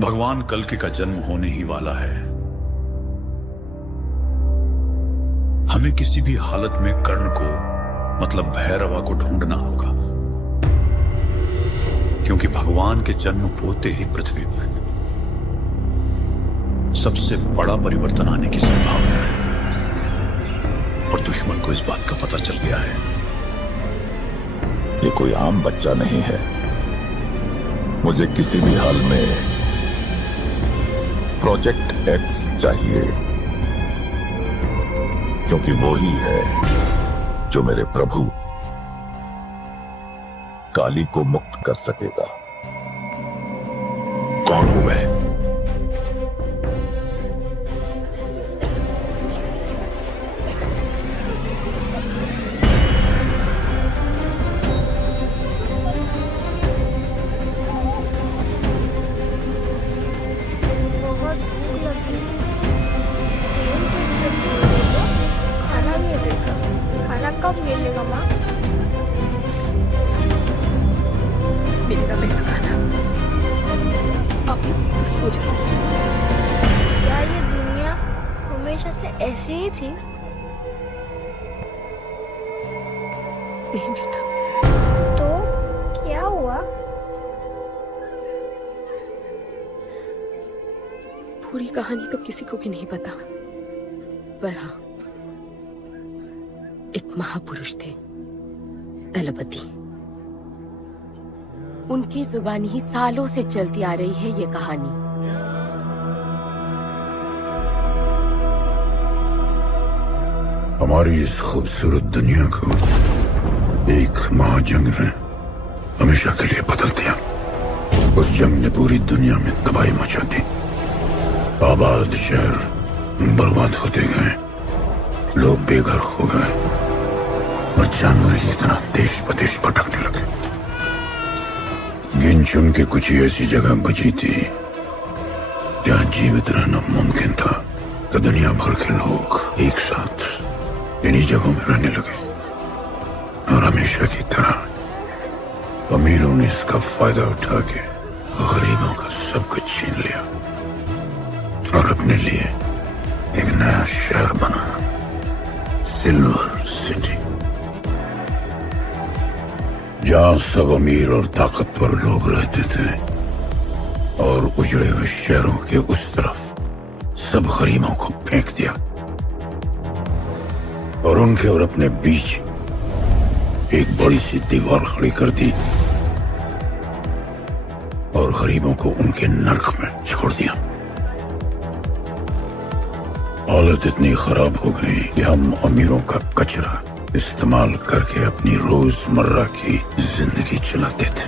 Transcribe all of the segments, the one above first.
भगवान कल्कि का जन्म होने ही वाला है। हमें किसी भी हालत में कर्ण को मतलब भैरवा को ढूंढना होगा, क्योंकि भगवान के जन्म होते ही पृथ्वी पर सबसे बड़ा परिवर्तन आने की संभावना है और दुश्मन को इस बात का पता चल गया है। ये कोई आम बच्चा नहीं है। मुझे किसी भी हाल में प्रोजेक्ट एक्स चाहिए, क्योंकि वो ही है जो मेरे प्रभु काली को मुक्त कर सकेगा। कौन वो है? कब मिलेगा माँ? मिलेगा बेटा खाना, अभी तो सो जाओ। क्या ये दुनिया हमेशा से ऐसी ही थी? नहीं बेटा। तो क्या हुआ? पूरी कहानी तो किसी को भी नहीं पता, पर हाँ, एक महापुरुष थे दलपति। उनकी जुबानी ही सालों से चलती आ रही है ये कहानी। हमारी इस खूबसूरत दुनिया को एक महाजंग ने हमेशा के लिए बदल दिया। उस जंग ने पूरी दुनिया में तबाही मचा दी। आबाद शहर बर्बाद होते गए, लोग बेघर हो गए और जानवर की तरह देश प्रदेश भटकने लगे। गिन चुन के कुछ ही ऐसी जगह बची थी जहां जीवित रहना मुमकिन था, तो दुनिया भर के लोग एक साथ इन्हीं जगहों में रहने लगे और हमेशा की तरह अमीरों ने इसका फायदा उठा के गरीबों का सब कुछ छीन लिया और अपने लिए एक नया शहर बना, सिल्वर सिटी, जहां सब अमीर और ताकतवर लोग रहते थे और उजड़े हुए शहरों के उस तरफ सब गरीबों को फेंक दिया और उनके और अपने बीच एक बड़ी सी दीवार खड़ी कर दी और गरीबों को उनके नर्क में छोड़ दिया। हालत इतनी खराब हो गई कि हम अमीरों का कचरा इस्तेमाल करके अपनी रोजमर्रा की जिंदगी चलाते थे।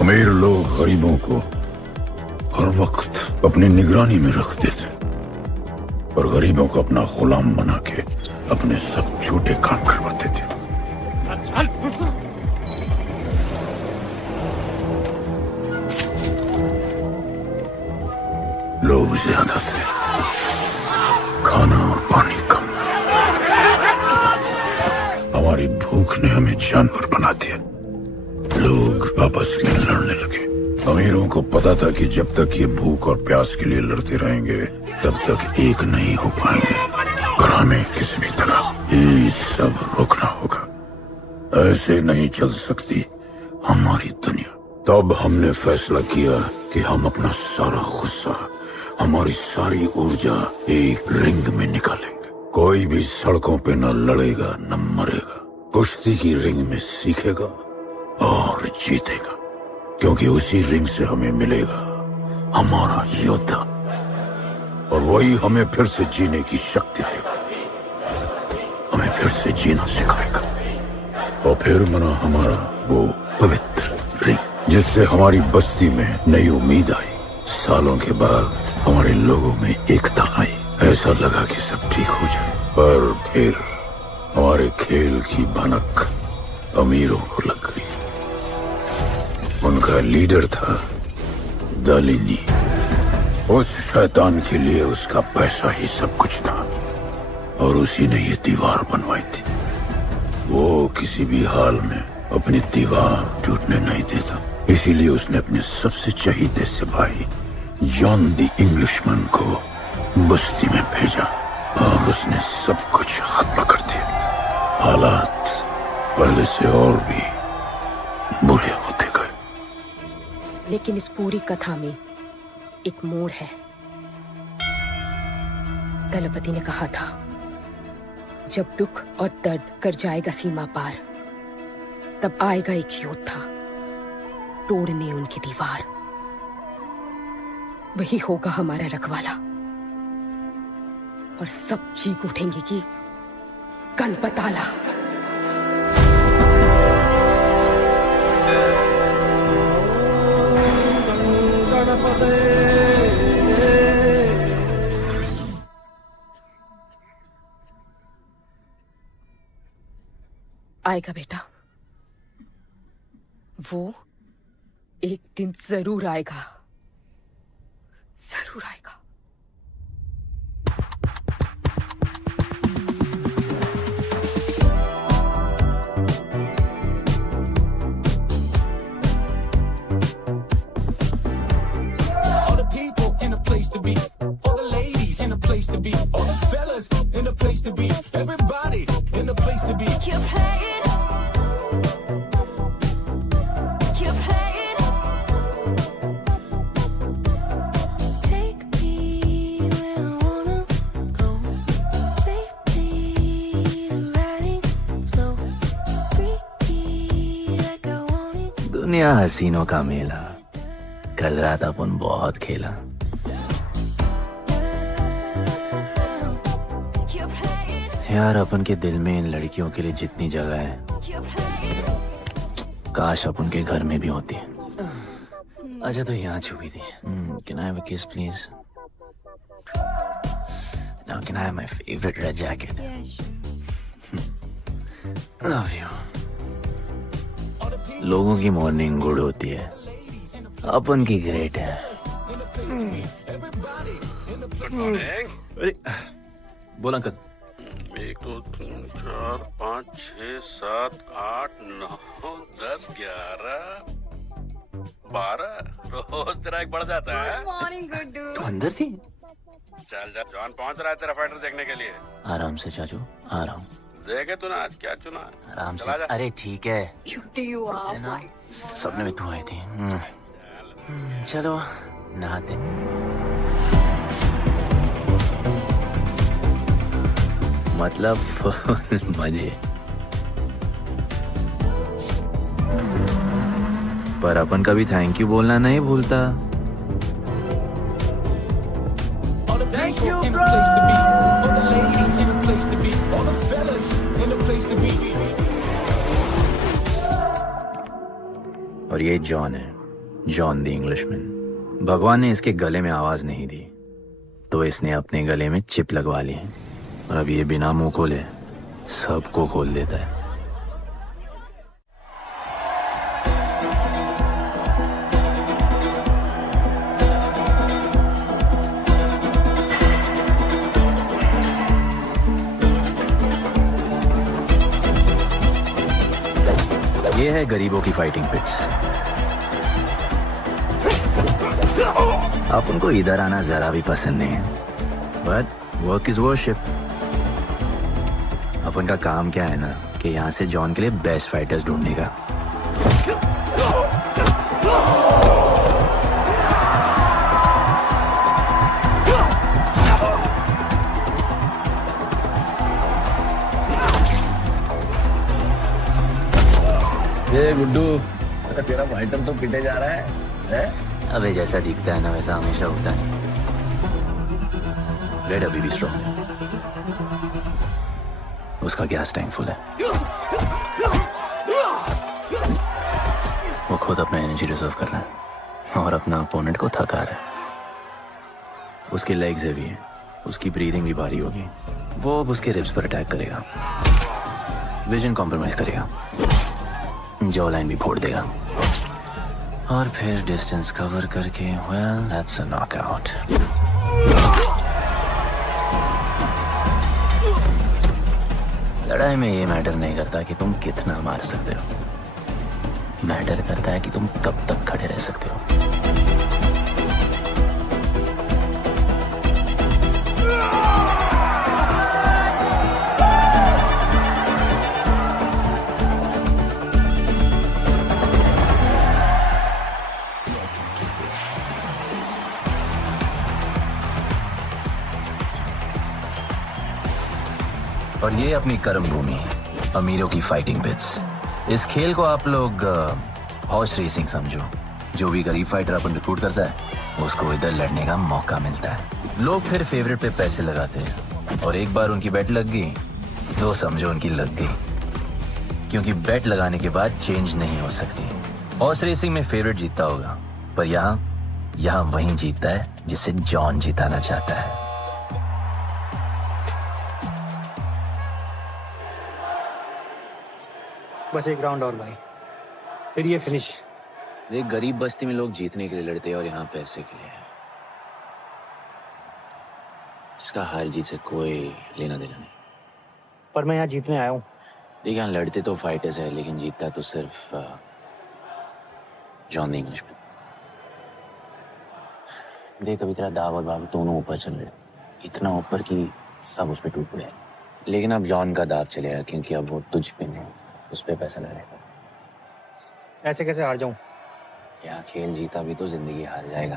अमीर लोग गरीबों को हर वक्त अपनी निगरानी में रखते थे और गरीबों को अपना गुलाम बना के अपने सब छोटे काम करवाते थे। लोग ज्यादा थे, खाना और पानी कम। हमारी भूख ने हमें जानवर बना दिया। लोग आपस में लड़ने लगे। अमीरों को पता था कि जब तक ये भूख और प्यास के लिए लड़ते रहेंगे तब तक एक नहीं हो पाएंगे और हमें किसी भी तरह ये सब रोकना होगा। ऐसे नहीं चल सकती हमारी दुनिया। तब हमने फैसला किया कि हम अपना सारा गुस्सा, हमारी सारी ऊर्जा एक रिंग में निकालेंगे। कोई भी सड़कों पे न लड़ेगा न मरेगा, कुश्ती की रिंग में सीखेगा और जीतेगा, क्योंकि उसी रिंग से हमें मिलेगा हमारा योद्धा और वही हमें फिर से जीने की शक्ति देगा, हमें फिर से जीना सिखाएगा और फिर बना हमारा वो पवित्र रिंग, जिससे हमारी बस्ती में नई उम्मीद आई। सालों के बाद हमारे लोगों में एकता आई। ऐसा लगा कि सब ठीक हो जाए, पर फिर हमारे खेल की भनक अमीरों को लग गई। उनका लीडर था दालिनी। उस शैतान के लिए उसका पैसा ही सब कुछ था और उसी ने ये दीवार बनवाई थी। वो किसी भी हाल में अपनी दीवार टूटने नहीं देता, इसीलिए उसने अपने सबसे चहीते सिपाही जॉन द इंग्लिशमैन को बस्ती में भेजा और उसने सब कुछ खत्म कर दिया। हालात पहले से और भी बुरे होते गए। लेकिन इस पूरी कथा में एक मोड़ है। दलपति ने कहा था, जब दुख और दर्द कर जाएगा सीमा पार, तब आएगा एक योद्धा तोड़ने उनकी दीवार। वही होगा हमारा रखवाला और सब चीख उठेंगे कि गणपताला। आएगा बेटा, वो एक दिन जरूर आएगा, जरूर आएगा। All the people in a place to be, all the ladies in a place to be, all the fellas in a place to be, everybody in a place to be. Keep playing. Keep playing. Take me where I wanna go. Safety's riding slow. Freaky like I want it. दुनिया हसीनों का मेला, कल रात अपन बहुत खेला। Keep playing. यार अपन के दिल में इन लड़कियों के लिए जितनी जगह है, Keep playing. काश अपन के घर में भी होती। अच्छा तो यहाँ छुपी थी। Can I have a kiss please? Now can I have my favorite red jacket? Love you. लोगों की मॉर्निंग गुड होती है, अपन की ग्रेट है। अरे बोल अंकल। 1 2 3 4 5 6 7 8 9 10 11 12 रोज तेरा एक बढ़ जाता है। Morning, good dude. तो अंदर थी? चल जा, जॉन पहुंच रहा है तेरा फाइटर देखने के लिए। आराम से चाचू, आराम। देखे तूने आज क्या चुना? आराम से। चला जा। अरे ठीक है, Cutie you are. है ना? सपने में तू आई थी। चलो नहाते। मतलब मजे। पर अपन कभी थैंक यू बोलना नहीं भूलता। All the people in a place to be, all the ladies in a place to be, all the fellas in a place to be. और ये जॉन है, जॉन द इंग्लिशमैन। भगवान ने इसके गले में आवाज नहीं दी, तो इसने अपने गले में चिप लगवा ली और अब ये बिना मुंह खोले सबको खोल देता है। ये है गरीबों की फाइटिंग पिट्स। आप उनको इधर आना जरा भी पसंद नहीं है, बट वर्क इज वर्शिप। अपन का काम क्या है ना कि यहाँ से जॉन के लिए बेस्ट फाइटर्स ढूंढने का। ये गुड्डू, तेरा फाइटर तो पिटे जा रहा है? अबे जैसा दिखता है ना वैसा हमेशा होता है। रेड अभी भी स्ट्रॉन्ग है, उसका गैस टैंक फुल है। वो खुद अपना एनर्जी रिजर्व कर रहा है और अपना अपोनेंट को थका रहा है। उसकी लेग्स हेवी है, उसकी ब्रीदिंग भी भारी होगी। वो अब उसके रिब्स पर अटैक करेगा, विजन कॉम्प्रोमाइज करेगा, जॉ लाइन भी फोड़ देगा और फिर डिस्टेंस कवर करके वेल दैट्स अ नॉकआउट। लड़ाई में ये मैटर नहीं करता कि तुम कितना मार सकते हो, मैटर करता है कि तुम कब तक खड़े रह सकते हो। और ये अपनी कर्म भूमि, अमीरों की फाइटिंग पिट्स। इस खेल को आप लोग हॉर्स रेसिंग समझो। जो भी गरीब फाइटर अपन रिक्रूट करता है उसको इधर लड़ने का मौका मिलता है। लोग फिर फेवरेट पे पैसे लगाते हैं और एक बार उनकी बेट लग गई तो समझो उनकी लग गई, क्योंकि बेट लगाने के बाद चेंज नहीं हो सकती। हॉर्स रेसिंग में फेवरेट जीतता होगा, पर यहाँ वही जीतता है जिसे जॉन जिताना चाहता है। बस एक राउंड और भाई, फिर ये फिनिश। एक गरीब बस्ती में लोग जीतने के लिए लड़ते हैं और यहाँ पैसे के लिए। इसका हार जीत से कोई लेना देना नहीं। पर मैं यहाँ जीतने आया हूँ। देखिए, यहाँ लड़ते तो फाइटर्स है, लेकिन जीतता तो सिर्फ जॉन द इंग्लिशमैन। देख, अभी तेरा दाव और बाव दोनों ऊपर चल रहे, इतना ऊपर कि सब उस पर टूट पड़े। लेकिन अब जॉन का दाव चलेगा, क्योंकि अब वो तुझ पे नहीं, उस पे पैसा लगेगा। ऐसे कैसे हार जाऊं? यहाँ खेल जीता भी तो जिंदगी हार जाएगा।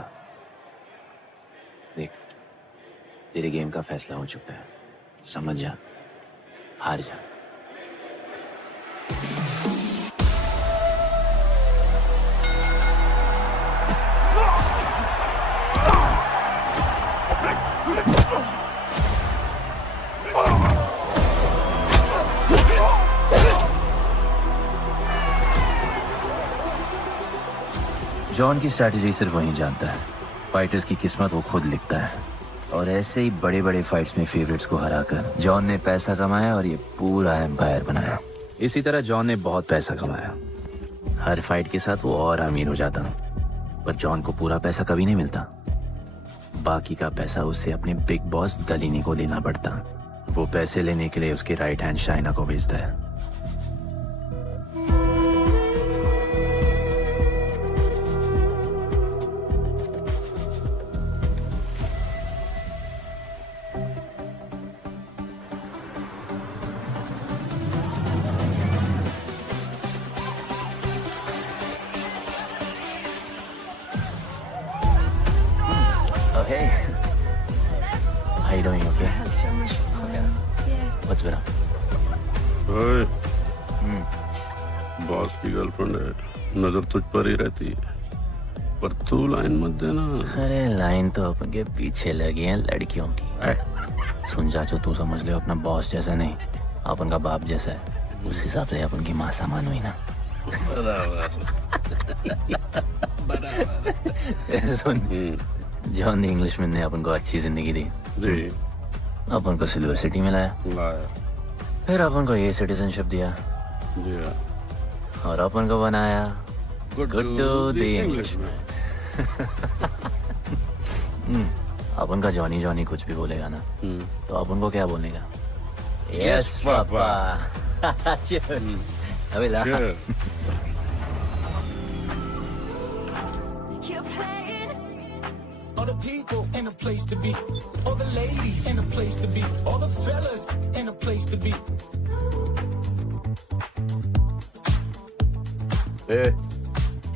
देख, तेरे गेम का फैसला हो चुका है, समझ जा, हार जा। जॉन की स्ट्रैटेजी सिर्फ वही जानता है। फाइटर्स की किस्मत वो खुद लिखता है, और ऐसे ही बड़े बड़े फाइट्स में फेवरेट्स को हराकर जॉन ने पैसा कमाया और ये पूरा एम्पायर बनाया। इसी तरह जॉन ने बहुत पैसा कमाया। हर फाइट के साथ वो और अमीर हो जाता, पर जॉन को पूरा पैसा कभी नहीं मिलता। बाकी का पैसा उसे अपने बिग बॉस दलीनी को देना पड़ता। वो पैसे लेने के लिए उसके राइट हैंड शाइना को भेजता है। Hey, how you doing? Okay. So much fun. Yeah. What's been up? ओए, बॉस की गर्लफ्रेंड है, नजर तुझ पर ही रहती है, पर तू लाइन मत देना। अरे लाइन तो अपन के पीछे लगी है लड़कियों की। सुन चाचो, तू समझ ले अपना बॉस जैसा नहीं, अपन का बाप जैसा है। उस हिसाब से अपन की माँ सामान हुई ना। सुन, जॉन द इंग्लिशमैन ने अपन को अच्छी जिंदगी दी, अपन को सिल्वर सिटी में लाया, फिर अपन को ये सिटीजनशिप दिया, और अपन को बनाया गुड्डू द इंग्लिशमैन। अपन का जॉनी जॉनी कुछ भी बोलेगा ना, तो अपन को क्या बोलेगा? Yes papa. अबे ला। You're playing. All the people in a place to be. All the ladies in a place to be. All the fellas in a place to be.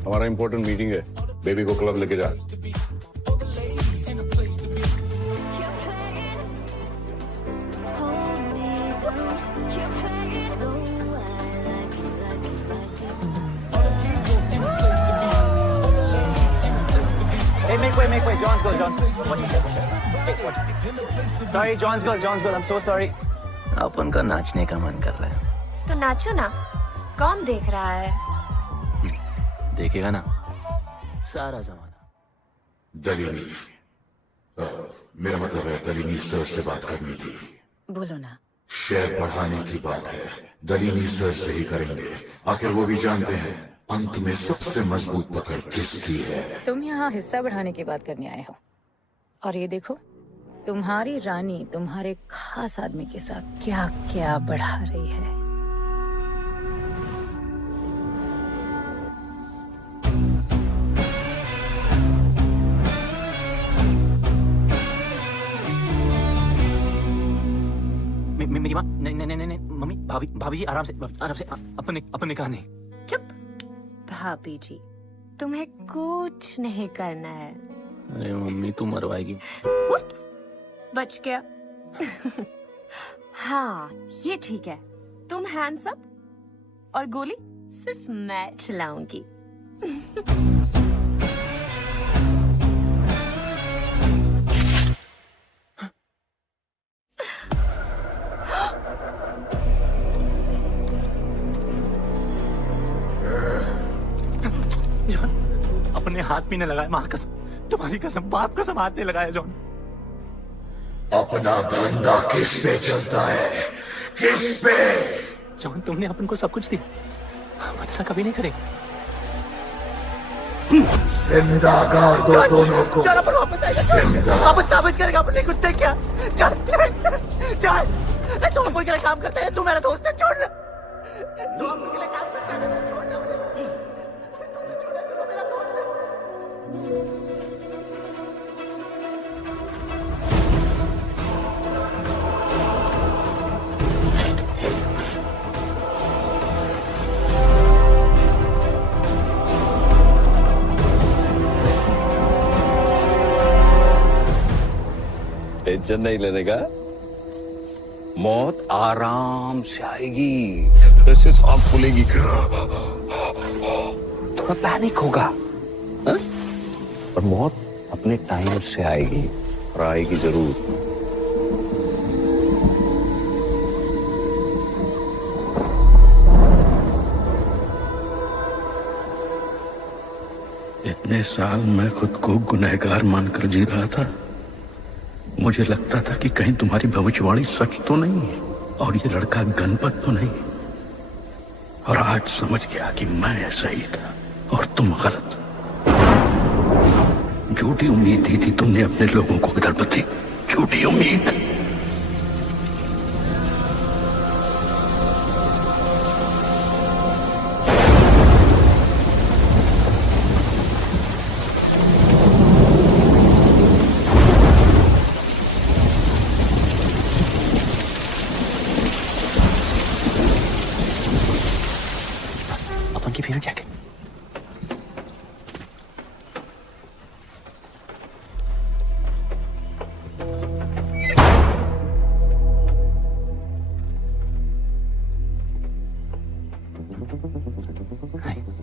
हमारा इम्पोर्टेंट मीटिंग है, बेबी को club लेके जा। All the ladies in a place to be. You're playing. Hold me down. You're playing. No, I like it, like it, like it. All the people in a place to be. All the ladies in a place to be. Hey, make way. John's girl, John. What is that? Hey, what? Sorry, John's girl. I'm so sorry. अपन का नाचने का मन कर रहा है। तो नाचो ना, कौन देख रहा है? देखेगा ना सारा जमाना। दलीनी, मेरा मतलब है दलीनी सर से बात करनी थी। बोलो ना। शेयर बढ़ाने की बात है, दलीनी सर से ही करेंगे। आखिर वो भी जानते हैं अंत में सबसे मजबूत पकड़ किसकी है। तुम यहाँ हिस्सा बढ़ाने की बात करने आए हो, और ये देखो तुम्हारी रानी तुम्हारे खास आदमी के साथ क्या क्या बढ़ा रही है। भाभी जी आराम से अपन निकाह नहीं। चुप। भाभी जी, तुम्हें कुछ नहीं करना है। अरे मम्मी तू मरवाएगी। उप्स, बच गया। हाँ, ये ठीक है। तुम हैंड्स अप और गोली सिर्फ मैं चलाऊंगी। जॉन, अपने हाथ पीने लगाए, माँ कसम, तुम्हारी कसम, बाप कसम हाथ नहीं लगाया जॉन। अपना धंधा किस पे चलता है? किस पे? जॉन, तुमने अपन को सब कुछ दिया, हम ऐसा कभी नहीं करेंगे। जिंदा गाड़ दो दोनों को। जॉन, अपन वापस आएगा। अपन साबित करेगा अपन ने कुछ नहीं किया। जॉन, तुम अपन के लिए काम करता है, तू मेरा दोस्त है, छोड़। तू अपन के लिए काम करता है, तू छोड़ मुझे। तू तो मेरा दोस्त है। टेंशन नहीं लेने का, मौत आराम से आएगी, जैसे सांप खुलेगी, थोड़ा पैनिक होगा, हा? और मौत अपने टाइम से आएगी, और आएगी जरूर। इतने साल मैं खुद को गुनहगार मानकर जी रहा था। मुझे लगता था कि कहीं तुम्हारी भविष्यवाणी सच तो नहीं है और ये लड़का गणपत तो नहीं। और आज समझ गया कि मैं सही था और तुम गलत। झूठी उम्मीद दी थी तुमने अपने लोगों को गणपति, झूठी उम्मीद। की फेवरेट जैकेट।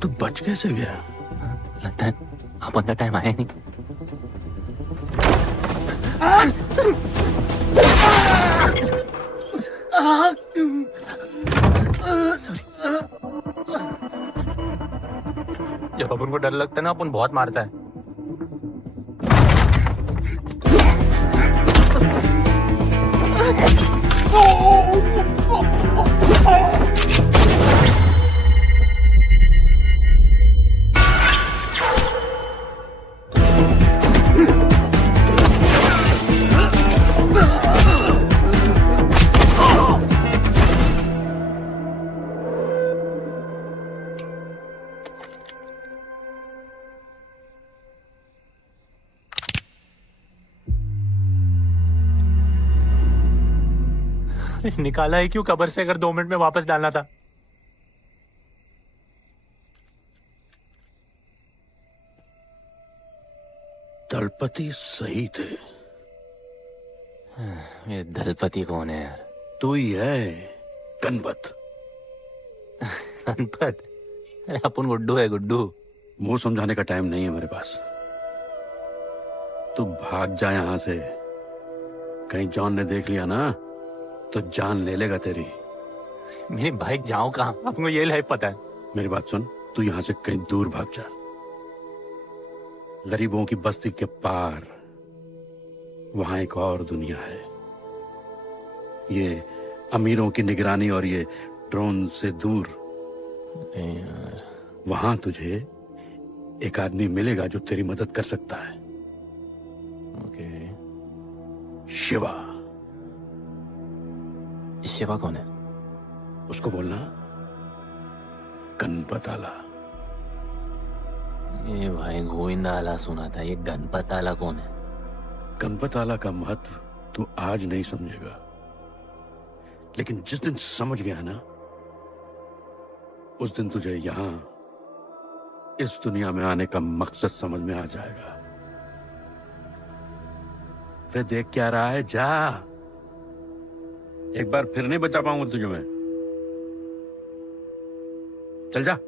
तू बच कैसे गया? लगता है अपन का टाइम आया नहीं। जब अपन को डर लगता है ना, अपन बहुत मारता है। निकाला है क्यों कब्र से, अगर 2 मिनट में वापस डालना था। दलपति सही थे। ये दलपति कौन है यार? तू ही है गणपत। गणपत? अरे अपन गुड्डू है, गुड्डू। वो समझाने का टाइम नहीं है मेरे पास। तू भाग जा यहां से। कहीं जॉन ने देख लिया ना तो जान ले लेगा तेरी। मेरी बाइक जाऊं कहां? आपको ये लाइफ पता है। मेरी बात सुन, तू यहां से कहीं दूर भाग जा। गरीबों की बस्ती के पार वहां एक और दुनिया है। ये अमीरों की निगरानी और ये ड्रोन से दूर। यार वहां तुझे एक आदमी मिलेगा जो तेरी मदद कर सकता है। ओके। शिवा। शिवा कौन है? उसको बोलना गणपत आला। ये भाई गोविंदा आला सुना था, ये गणपत आला कौन है? गणपत आला का महत्व तू आज नहीं समझेगा, लेकिन जिस दिन समझ गया ना, उस दिन तुझे यहां इस दुनिया में आने का मकसद समझ में आ जाएगा। अरे देख क्या रहा है, जा। एक बार फिर नहीं बचा पाऊंगा तुझे मैं। चल जा।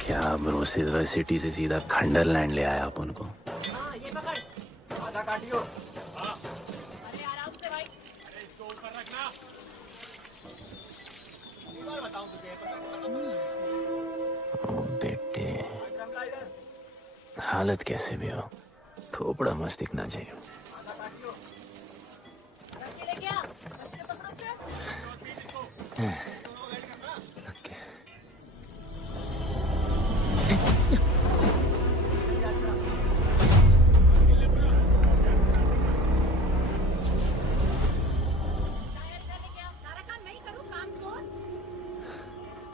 क्या ब्रो, सिल्वर सिटी से सीधा खंडरलैंड ले आया अपन को। ओ बेटे, हालत कैसे भी हो, थोपड़ा मस्त दिखना चाहिए।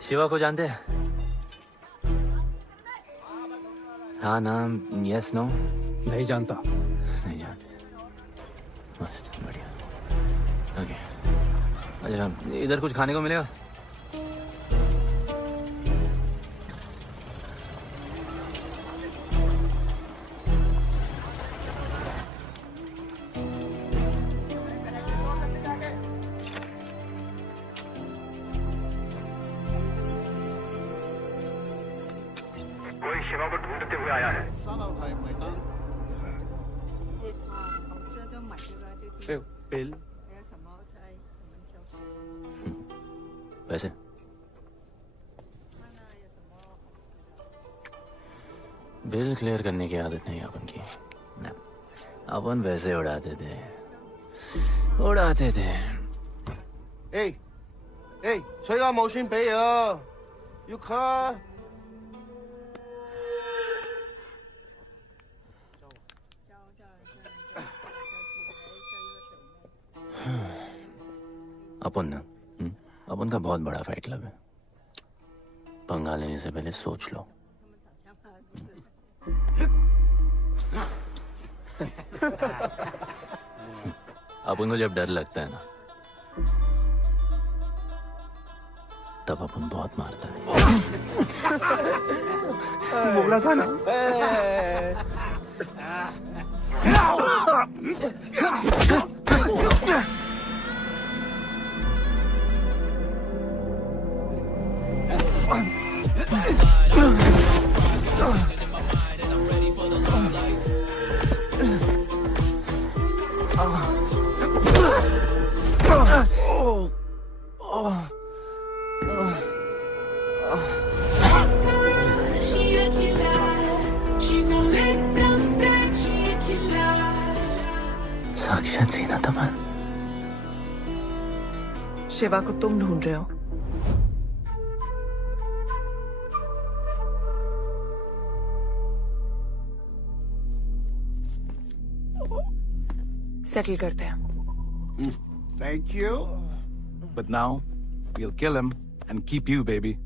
शिवा को जानते हैं? हाँ, नाम यस नो? नहीं जानता। नहीं जानते। मस्त, बढ़िया। ओके, अच्छा इधर कुछ खाने को मिलेगा? शिवा को ढूंढते हुए आया है। बिल पैसे बिल क्लियर करने की आदत नहीं अपन की ना, अपन वैसे उड़ाते थे।吹下冇錢俾啊，要卡。अपन ना, अपन का बहुत बड़ा फाइट क्लब है। पंगा लेने से पहले सोच लो। अपन को जब डर लगता है ना, तब अपन बहुत मारता है। बोला था ना। साक्षात सीना तमन। शिवा को तुम ढूंढ रहे हो? सेटल करते हैं। Thank you. But now, we'll kill him and keep you, baby.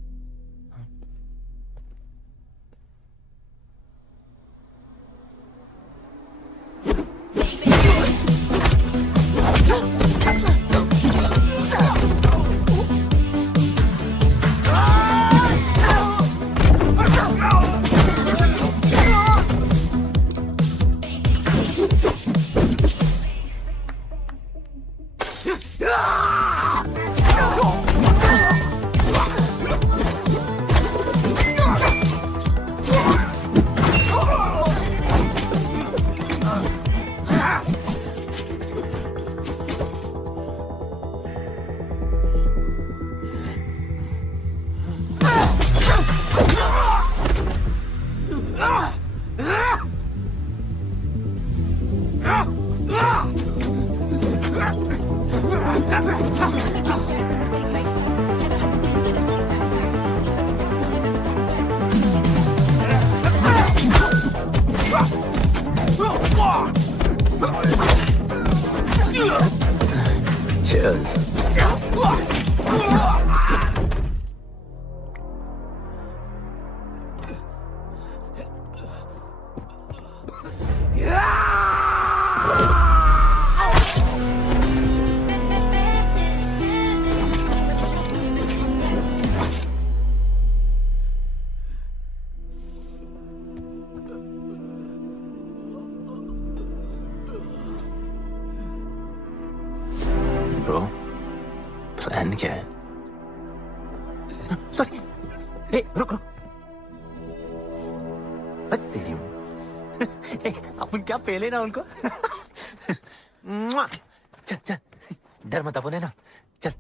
Bro, plan क्या है? सॉरी, रुक रुक। तेरी अपन क्या पहले ना उनको। चल चल, डर मत अपन, है ना? चल।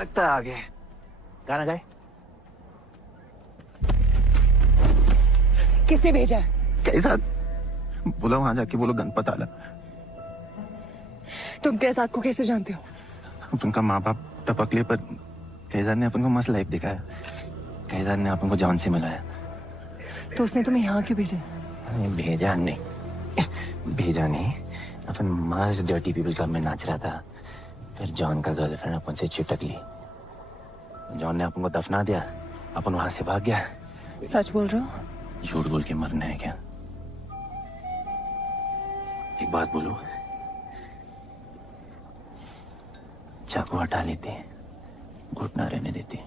लगता है आगे गाना गाए। किसने भेजा? कैसा? बोला वहां जाके बोलो गणपत आला। तुम कैसाद को कैसे जानते हो? उनका माँ बाप टपकले पर कैसाद ने अपन को मस्त लाइफ दिखाया। कैसाद ने अपन को जॉन से मिलाया। तो उसने तुम्हें यहाँ क्यों भेजा? भेजा नहीं, अपन मस्त डर्टी पीपल क्लब में नाच रहा था। फिर जॉन का गर्लफ्रेंड अपन से चिपक ली। जॉन ने अपन को दफना दिया, अपन वहां से भाग गया। सच बोल रहे हो? झूठ बोल के मरना है क्या? एक बात बोलूं, चाकू हटा लेते, घुटना रहने देते।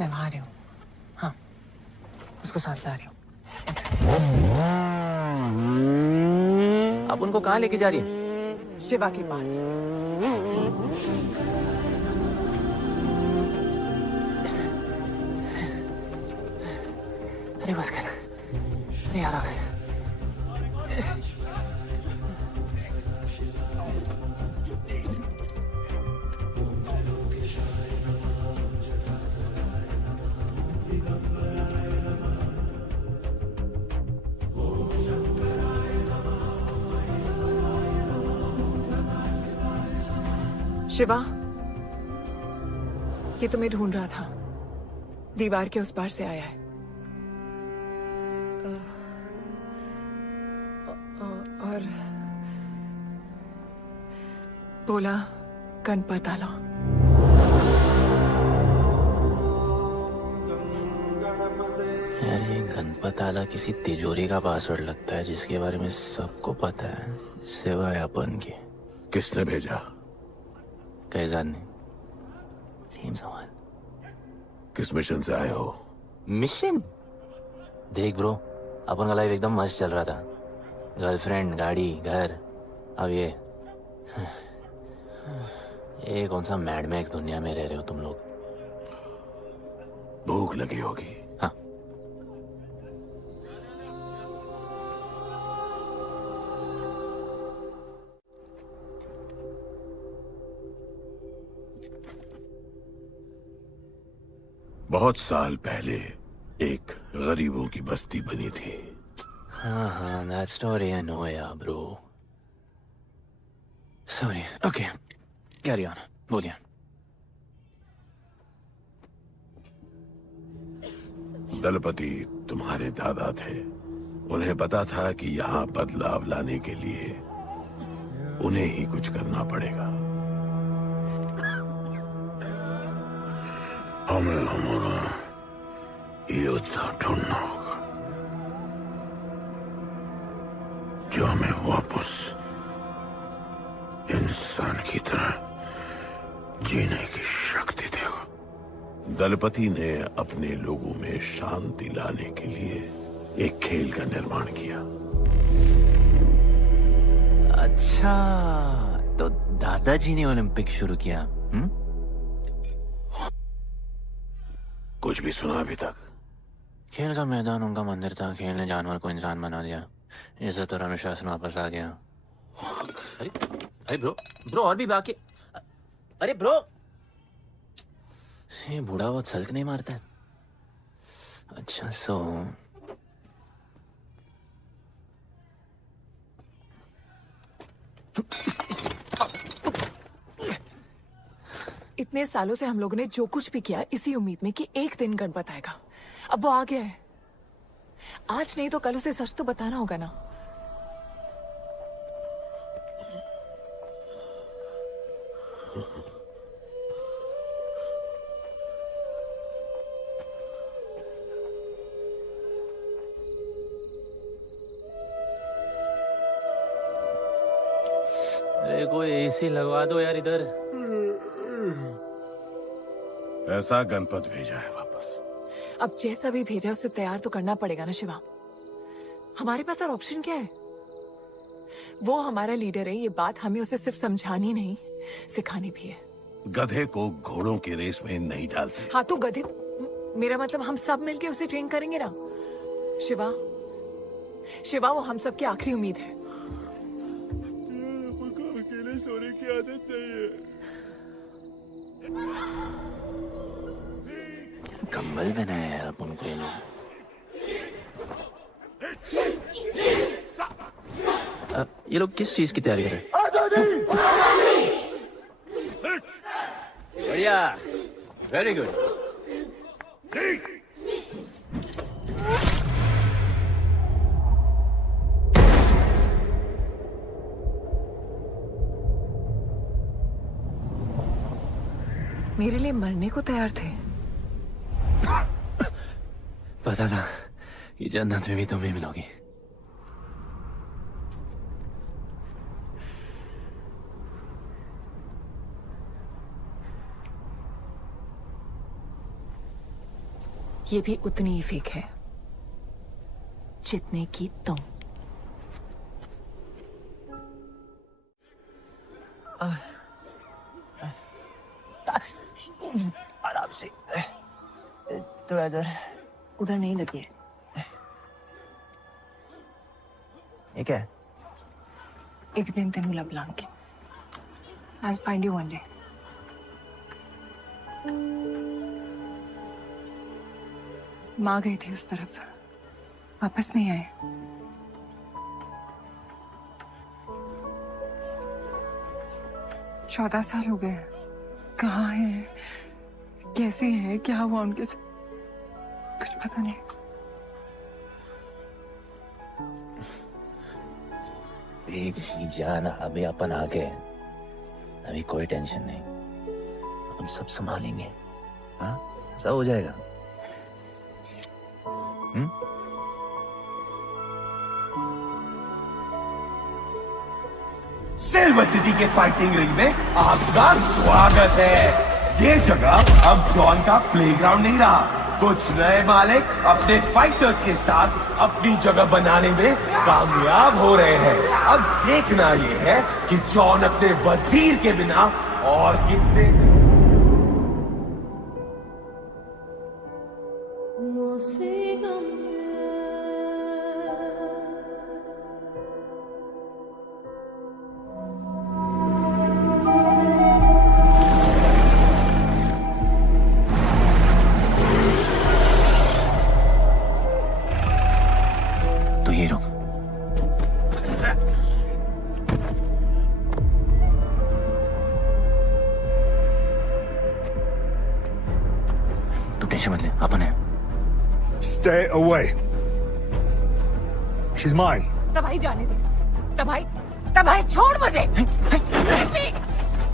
मैं वहां आ रही हूँ। हाँ, उसको साथ ला रही हूँ। आप उनको कहाँ लेके जा रही हैं? शिवा के पास। अरे बस कर, अरे यार आगे। शिवा, ये तुम्हें ढूंढ रहा था। दीवार के उस पार से आया है। और बोला गणपत आला। यार ये गणपत आला किसी तिजोरी का पासवर्ड लगता है जिसके बारे में सबको पता है सिवाय अपन के। किसने भेजा? कैसाद ने। सेम सवाल। किस मिशन से आए हो? मिशन? देख ब्रो, अपन का लाइफ एकदम मस्त चल रहा था। गर्लफ्रेंड, गाड़ी, घर। अब ये कौन सा मैड मैक्स दुनिया में रह रहे हो तुम लोग। भूख लगी होगी। हाँ। बहुत साल पहले एक गरीबों की बस्ती बनी थी। हाँ, that story I know, yeah, bro. Sorry. Okay, carry on. बोलिए। दलपति तुम्हारे दादा थे। उन्हें पता था कि यहाँ बदलाव लाने के लिए उन्हें ही कुछ करना पड़ेगा। हमें हमारा योद्धा ढूंढना होगा जो हमें वापस इंसान की तरह जीने की शक्ति देगा। दलपति ने अपने लोगों में शांति लाने के लिए एक खेल का निर्माण किया। अच्छा, तो दादाजी ने ओलंपिक शुरू किया। कुछ भी सुना अभी तक? खेल का मैदान उनका मंदिर था, खेल ने जानवर को इंसान बना दिया। इज्जत और अनुशासन वापस आ गया। अरे अरे ब्रो और भी बाकी। अरे ब्रो, ये बूढ़ा बहुत सल्क नहीं मारता है। अच्छा सो इतने सालों से हम लोगों ने जो कुछ भी किया इसी उम्मीद में कि एक दिन गणपत आएगा। अब वो आ गया है। आज नहीं तो कल उसे सच तो बताना होगा ना। अरे कोई एसी लगवा दो यार इधर। ऐसा गणपत भेजा है वापस। अब जैसा भी भेजा उसे तैयार तो करना पड़ेगा ना शिवा। हमारे पास और ऑप्शन क्या है? वो हमारा लीडर है, ये बात हमें उसे सिर्फ समझानी नहीं सिखानी भी है। गधे को घोड़ों की रेस में नहीं डालते। हाँ तो गधे, मेरा मतलब हम सब मिलके उसे ट्रेन करेंगे ना। शिवा, शिवा वो हम सब की आखिरी उम्मीद है। अकेले सोने की आदत नहीं है। कंबल बनाया है अपन को ये लोग। ये लोग किस चीज की तैयारी कर रहे हैं? बढ़िया, वेरी गुड। मेरे लिए मरने को तैयार थे। पता था कि जन्नत में भी तुम ही मिलोगी। ये भी उतनी ही फेक है जितने की तुम। आराम से थोड़ा इधर। उधर नहीं लगी है। ये क्या है? एक दिन तेनू लब Langi. I'll find you one day. माँ गई थी उस तरफ, वापस नहीं आए। चौदह साल हो गए। कहाँ है, कैसी है, क्या हुआ उनके साथ, कुछ पता नहीं। जाना अभी अपन आ गए, अभी कोई टेंशन नहीं, हम सब संभालेंगे। हाँ सब हो जाएगा। सिल्वर सिटी के फाइटिंग रिंग में आपका स्वागत है। ये जगह अब जॉन का प्लेग्राउंड नहीं रहा। कुछ नए मालिक अपने फाइटर्स के साथ अपनी जगह बनाने में कामयाब हो रहे हैं। अब देखना ये है कि जॉन अपने वजीर के बिना और कितने Stay away. She's mine. तबाही जाने दे। तबाही, तबाही छोड़ मुझे। Leave me.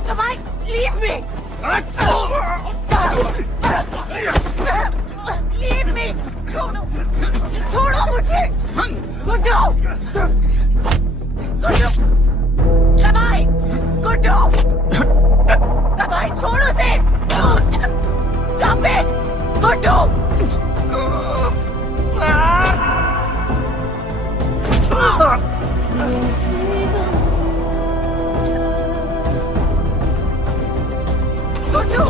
तबाही, leave me. Leave me. छोड़ो, छोड़ो मुझे। गुड्डू, गुड्डू, तबाही, गुड्डू, तबाही छोड़ो उसे। Stop it, Guddu. गुड्डू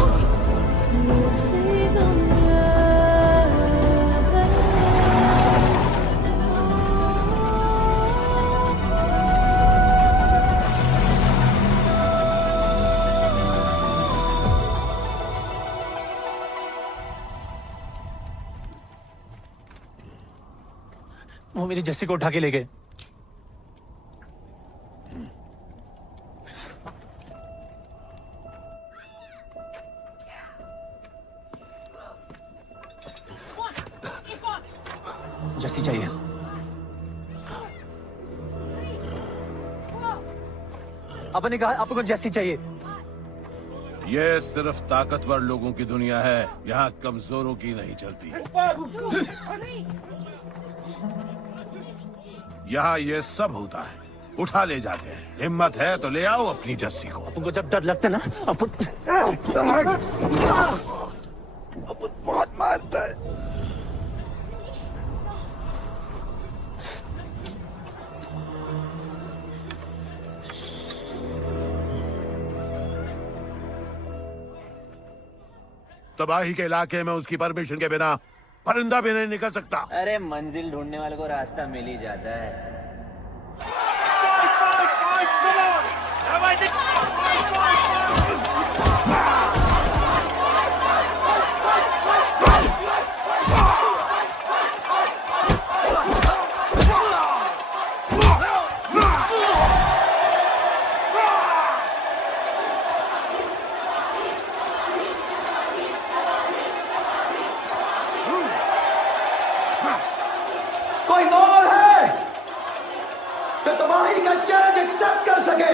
वो मेरी जस्सी को उठा के ले गए। जस्सी चाहिए। आपने कहा आपको जस्सी चाहिए। ये सिर्फ ताकतवर लोगों की दुनिया है, यहाँ कमजोरों की नहीं चलती। यहाँ ये सब होता है, उठा ले जाते हैं। हिम्मत है तो ले आओ अपनी जस्सी को। आपको जब डर लगता है ना, आप बहुत मारता है। तबाही के इलाके में उसकी परमिशन के बिना परिंदा भी नहीं निकल सकता। अरे मंजिल ढूंढने वाले को रास्ता मिल ही जाता है। कोई और है जो तबाही का चैलेंज एक्सेप्ट कर सके?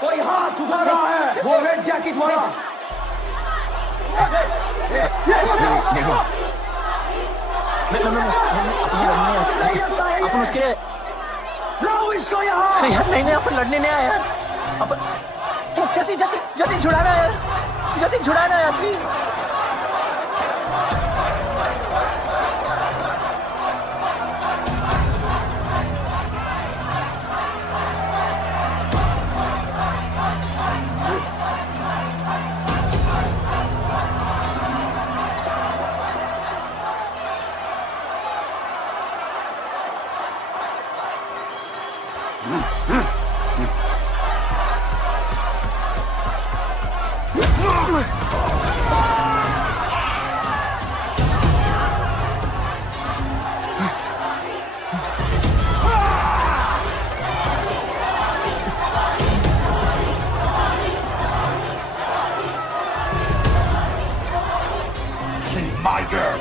कोई हाथ उठा रहा है, वो रेड जैकेट वाला। अपन उसके लाओ इसको यहाँ। यार नहीं नहीं, अपन लड़ने नहीं आया यार। अपन जैसी जैसी जैसी छुड़ाना यार, जैसी छुड़ाना यार प्लीज। She's my girl.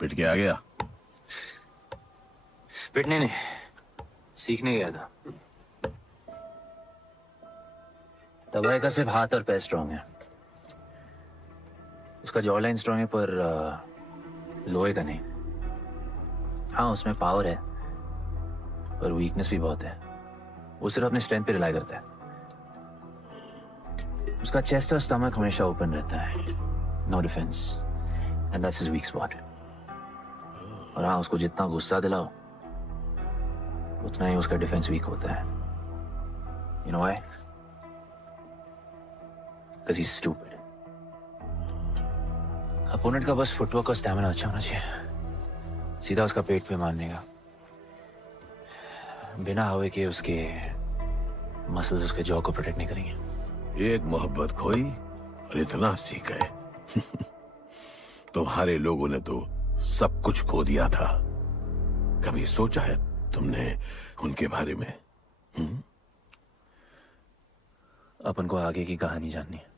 पिट के आ गया? पिटने नहीं, सीखने गया था। तबाही का सिर्फ हाथ और पैर स्ट्रांग है, उसका जॉ लाइन स्ट्रांग है, पर लोहे का नहीं। हाँ उसमें पावर है, पर वीकनेस भी बहुत है। वो सिर्फ अपने स्ट्रेंथ पे रिलाई करता है। उसका चेस्ट और स्टमक हमेशा ओपन रहता है, no defence, and that's his weak spot. और हाँ उसको जितना गुस्सा दिलाओ उतना ही उसका डिफेंस वीक होता है। You know why? Because he's stupid. Opponent का बस फुटवर्क और स्टैमिना अच्छा होना चाहिए। सीधा उसका पेट पे मारने का, बिना हवा के। उसके मसल्स उसके जॉ को प्रोटेक्ट नहीं करेंगे। एक मोहब्बत खोई और इतना सीख गए। तुम्हारे लोगों ने तो सब कुछ खो दिया था। कभी सोचा है तुमने उनके बारे में? अपन को आगे की कहानी जाननी है।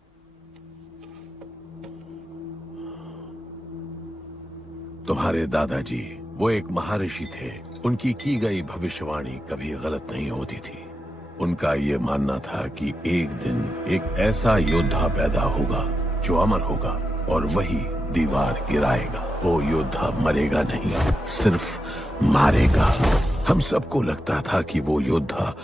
तुम्हारे दादाजी वो एक महर्षि थे। उनकी की गई भविष्यवाणी कभी गलत नहीं होती थी। उनका ये मानना था कि एक दिन एक ऐसा योद्धा पैदा होगा जो अमर होगा और वही दीवार गिराएगा। वो योद्धा मरेगा नहीं, सिर्फ मारेगा। हम सबको लगता था कि वो योद्धा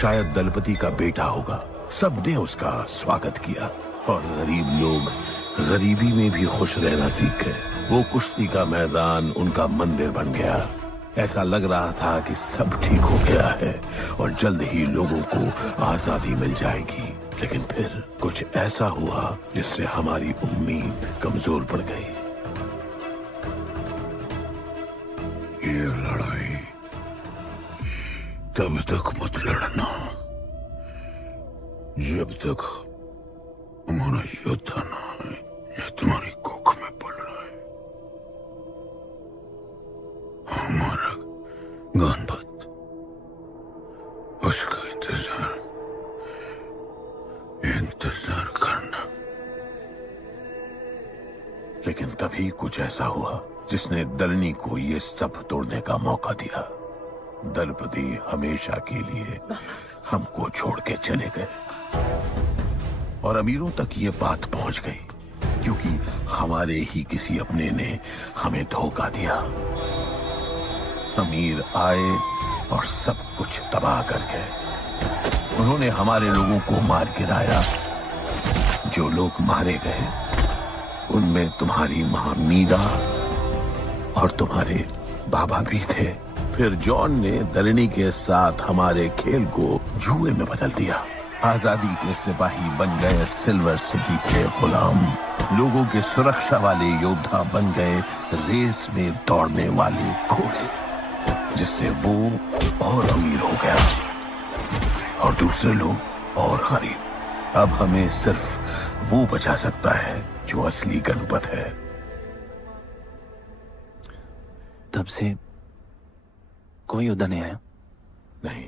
शायद दलपति का बेटा होगा। सबने उसका स्वागत किया और गरीब लोग गरीबी में भी खुश रहना सीख गए। वो कुश्ती का मैदान उनका मंदिर बन गया। ऐसा लग रहा था कि सब ठीक हो गया है और जल्द ही लोगों को आजादी मिल जाएगी। लेकिन फिर कुछ ऐसा हुआ जिससे हमारी उम्मीद कमजोर पड़ गई। ये लड़ाई तब तक मत लड़ना जब तक हमारा योद्धा ना है या तुम्हारी कोख में पड़ रहा है। हमारा गणपत, उसका इंतजार करना। लेकिन तभी कुछ ऐसा हुआ जिसने दलनी को ये सब तोड़ने का मौका दिया। दलपति हमेशा के लिए हमको छोड़ के चले गए और अमीरों तक ये बात पहुंच गई क्योंकि हमारे ही किसी अपने ने हमें धोखा दिया। अमीर आए और सब कुछ तबाह कर गए। उन्होंने हमारे लोगों को मार गिराया। जो लोग मारे गए उनमें तुम्हारी मां मीरा और तुम्हारे बाबा भी थे। फिर जॉन ने दलनी के साथ हमारे खेल को जुए में बदल दिया। आजादी के सिपाही बन गए सिल्वर सिटी के गुलाम। लोगों के सुरक्षा वाले योद्धा बन गए रेस में दौड़ने वाले घोड़े, जिससे वो और अमीर हो गया और दूसरे लोग और गरीब। अब हमें सिर्फ वो बचा सकता है जो असली गणपत है। तब से कोई योद्धा नहीं आया? नहीं,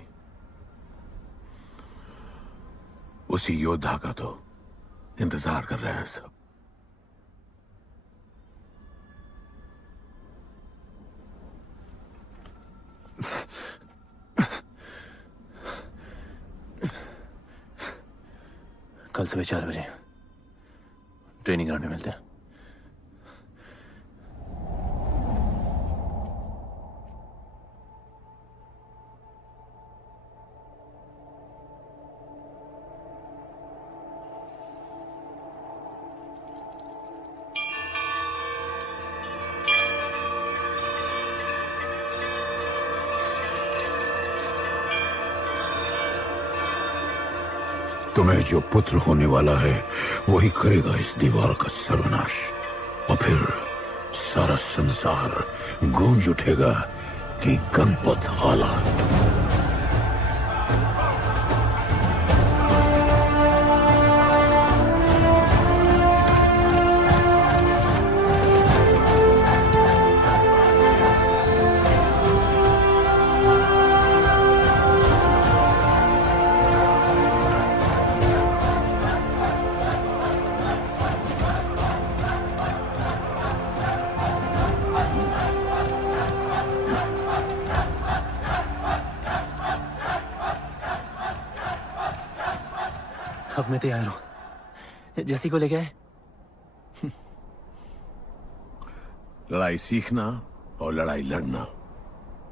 उसी योद्धा का तो इंतजार कर रहे हैं सब। कल सुबह 4 बजे ट्रेनिंग ग्राउंड में मिलते हैं। तुम्हें जो पुत्र होने वाला है वही करेगा इस दीवार का सर्वनाश। और फिर सारा संसार गूंज उठेगा कि गणपत आला। अब मैं तैयार हूं। जैसी को लेके आए। लड़ाई सीखना और लड़ाई लड़ना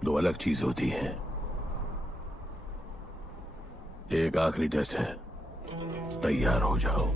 दो अलग चीज होती है। एक आखिरी टेस्ट है, तैयार हो जाओ।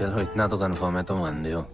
चलो इतना तो कंफर्म है, तो मान दो।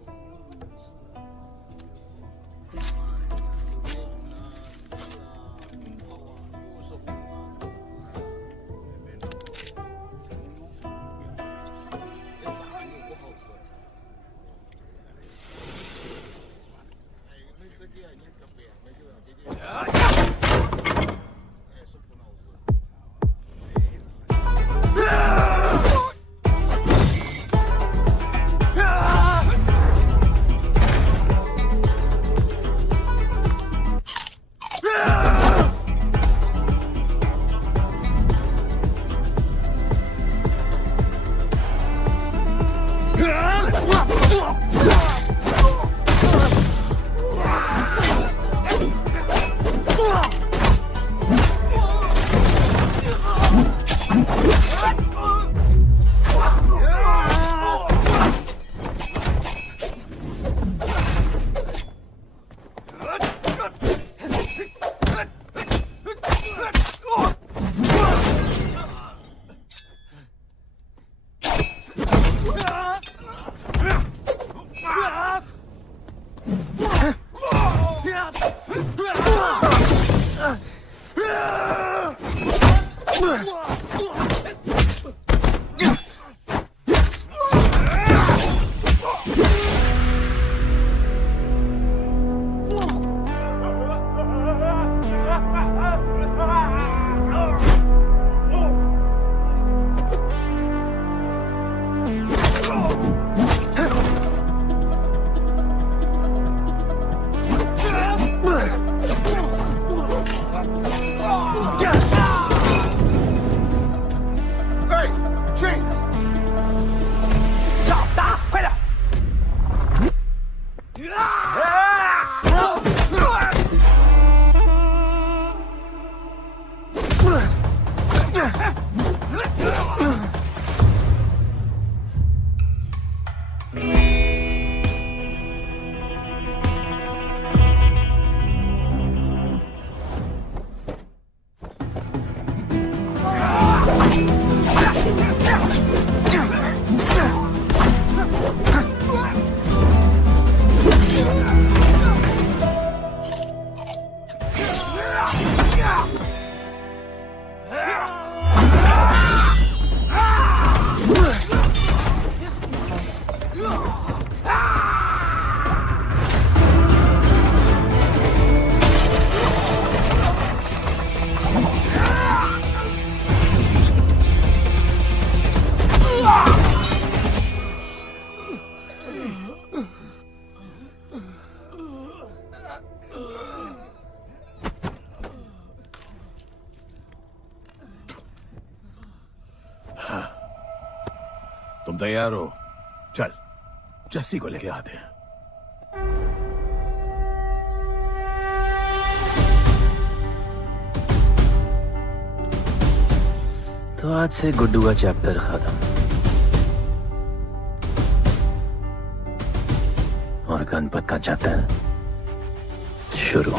तुम तैयार हो? चल जस्सी को लेके आते हैं। तो आज से गुड्डू का चैप्टर खत्म और गणपत का चैप्टर शुरू।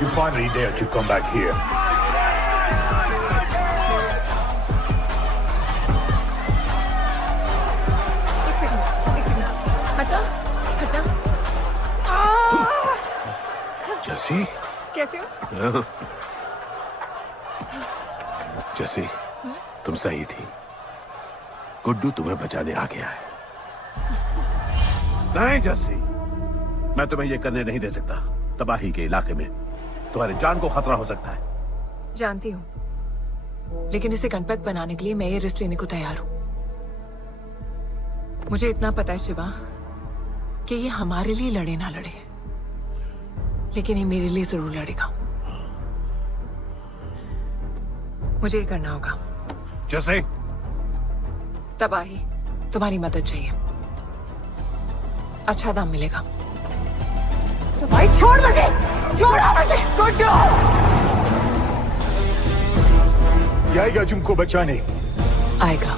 You finally dared to come back here. हटा हटा। जस्सी कैसे हो? जस्सी तुम सही थी, गुड्डू तुम्हें बचाने आ गया है। नहीं जस्सी, मैं तुम्हें यह करने नहीं दे सकता। तबाही के इलाके में तुम्हारी जान को खतरा हो सकता है। जानती हूँ, लेकिन इसे गणपत बनाने के लिए मैं ये रिस्क लेने को तैयार हूं। मुझे इतना पता है शिवा कि ये हमारे लिए लड़े ना लड़े, लेकिन ये मेरे लिए जरूर लड़ेगा। मुझे ये करना होगा। जैसे तबाही, तुम्हारी मदद चाहिए। अच्छा दाम मिलेगा। तो भाई छोड़ मुझे, छोड़ो मुझे, कुड्डू। ये आएगा तुमको बचाने। आएगा।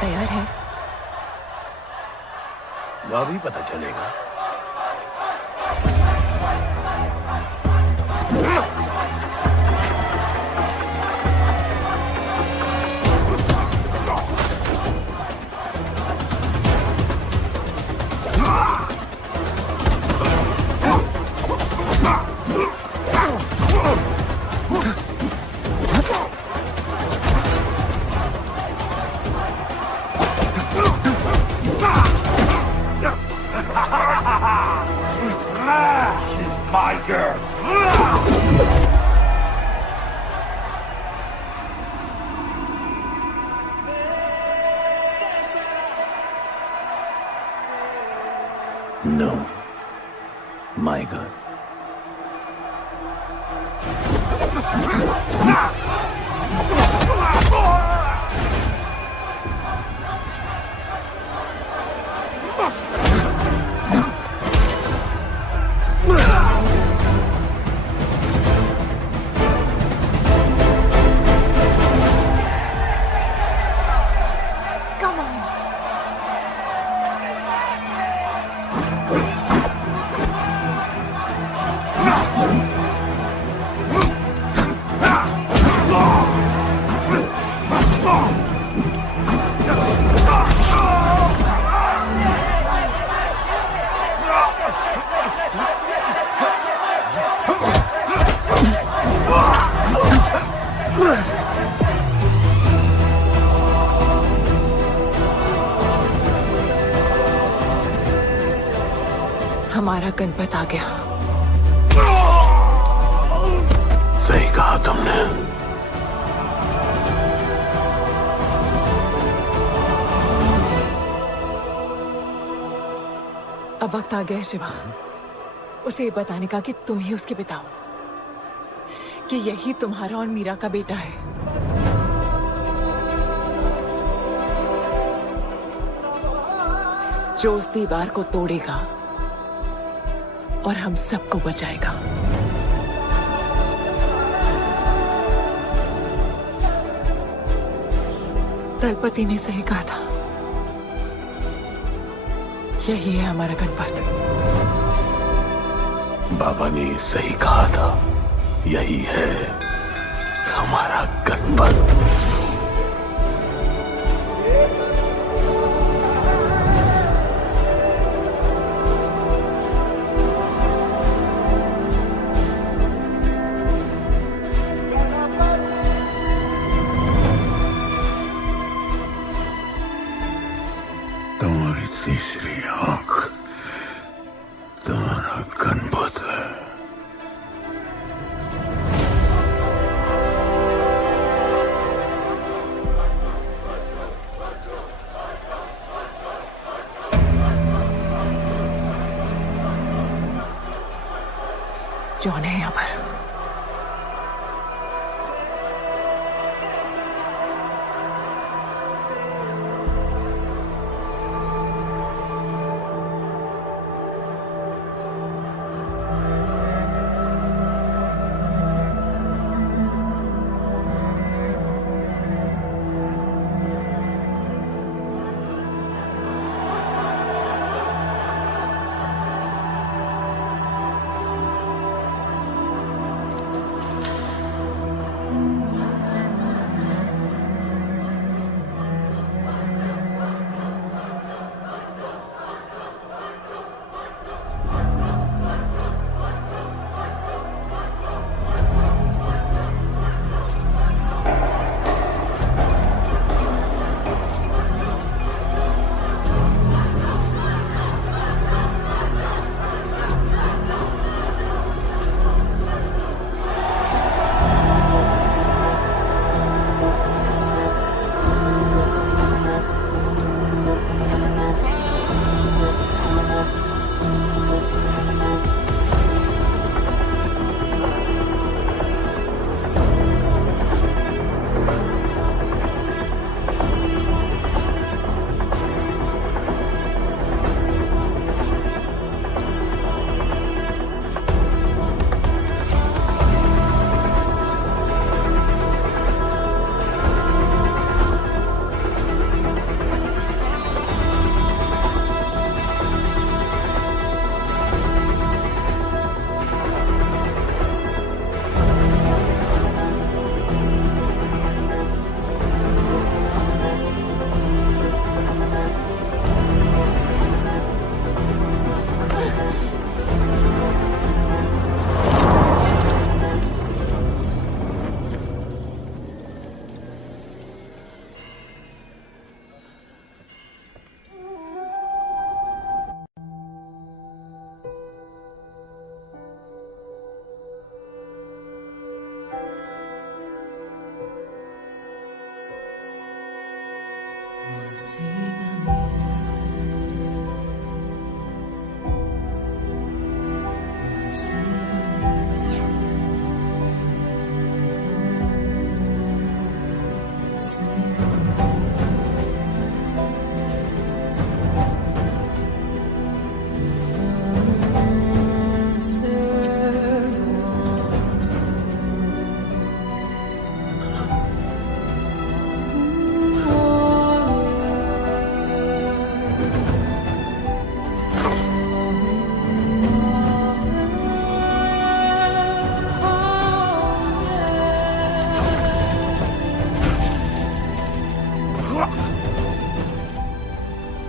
तैयार है? अभी पता चलेगा। She's my girl. No, my God. Come on. हमारा गणपत आ गया। सही कहा तुमने। अब वक्त आ गया है शिवा, उसे ये बताने का कि तुम ही उसके पिता हो, कि यही तुम्हारा और मीरा का बेटा है। जो उस दीवार को तोड़ेगा और हम सबको बचाएगा। दलपति ने सही कहा था, यही है हमारा गणपत। बाबा ने सही कहा था, यही है हमारा गणपत। तुम्हारी तीसरी आंख तुम्हारा गणपत है। जॉन है यहाँ पर।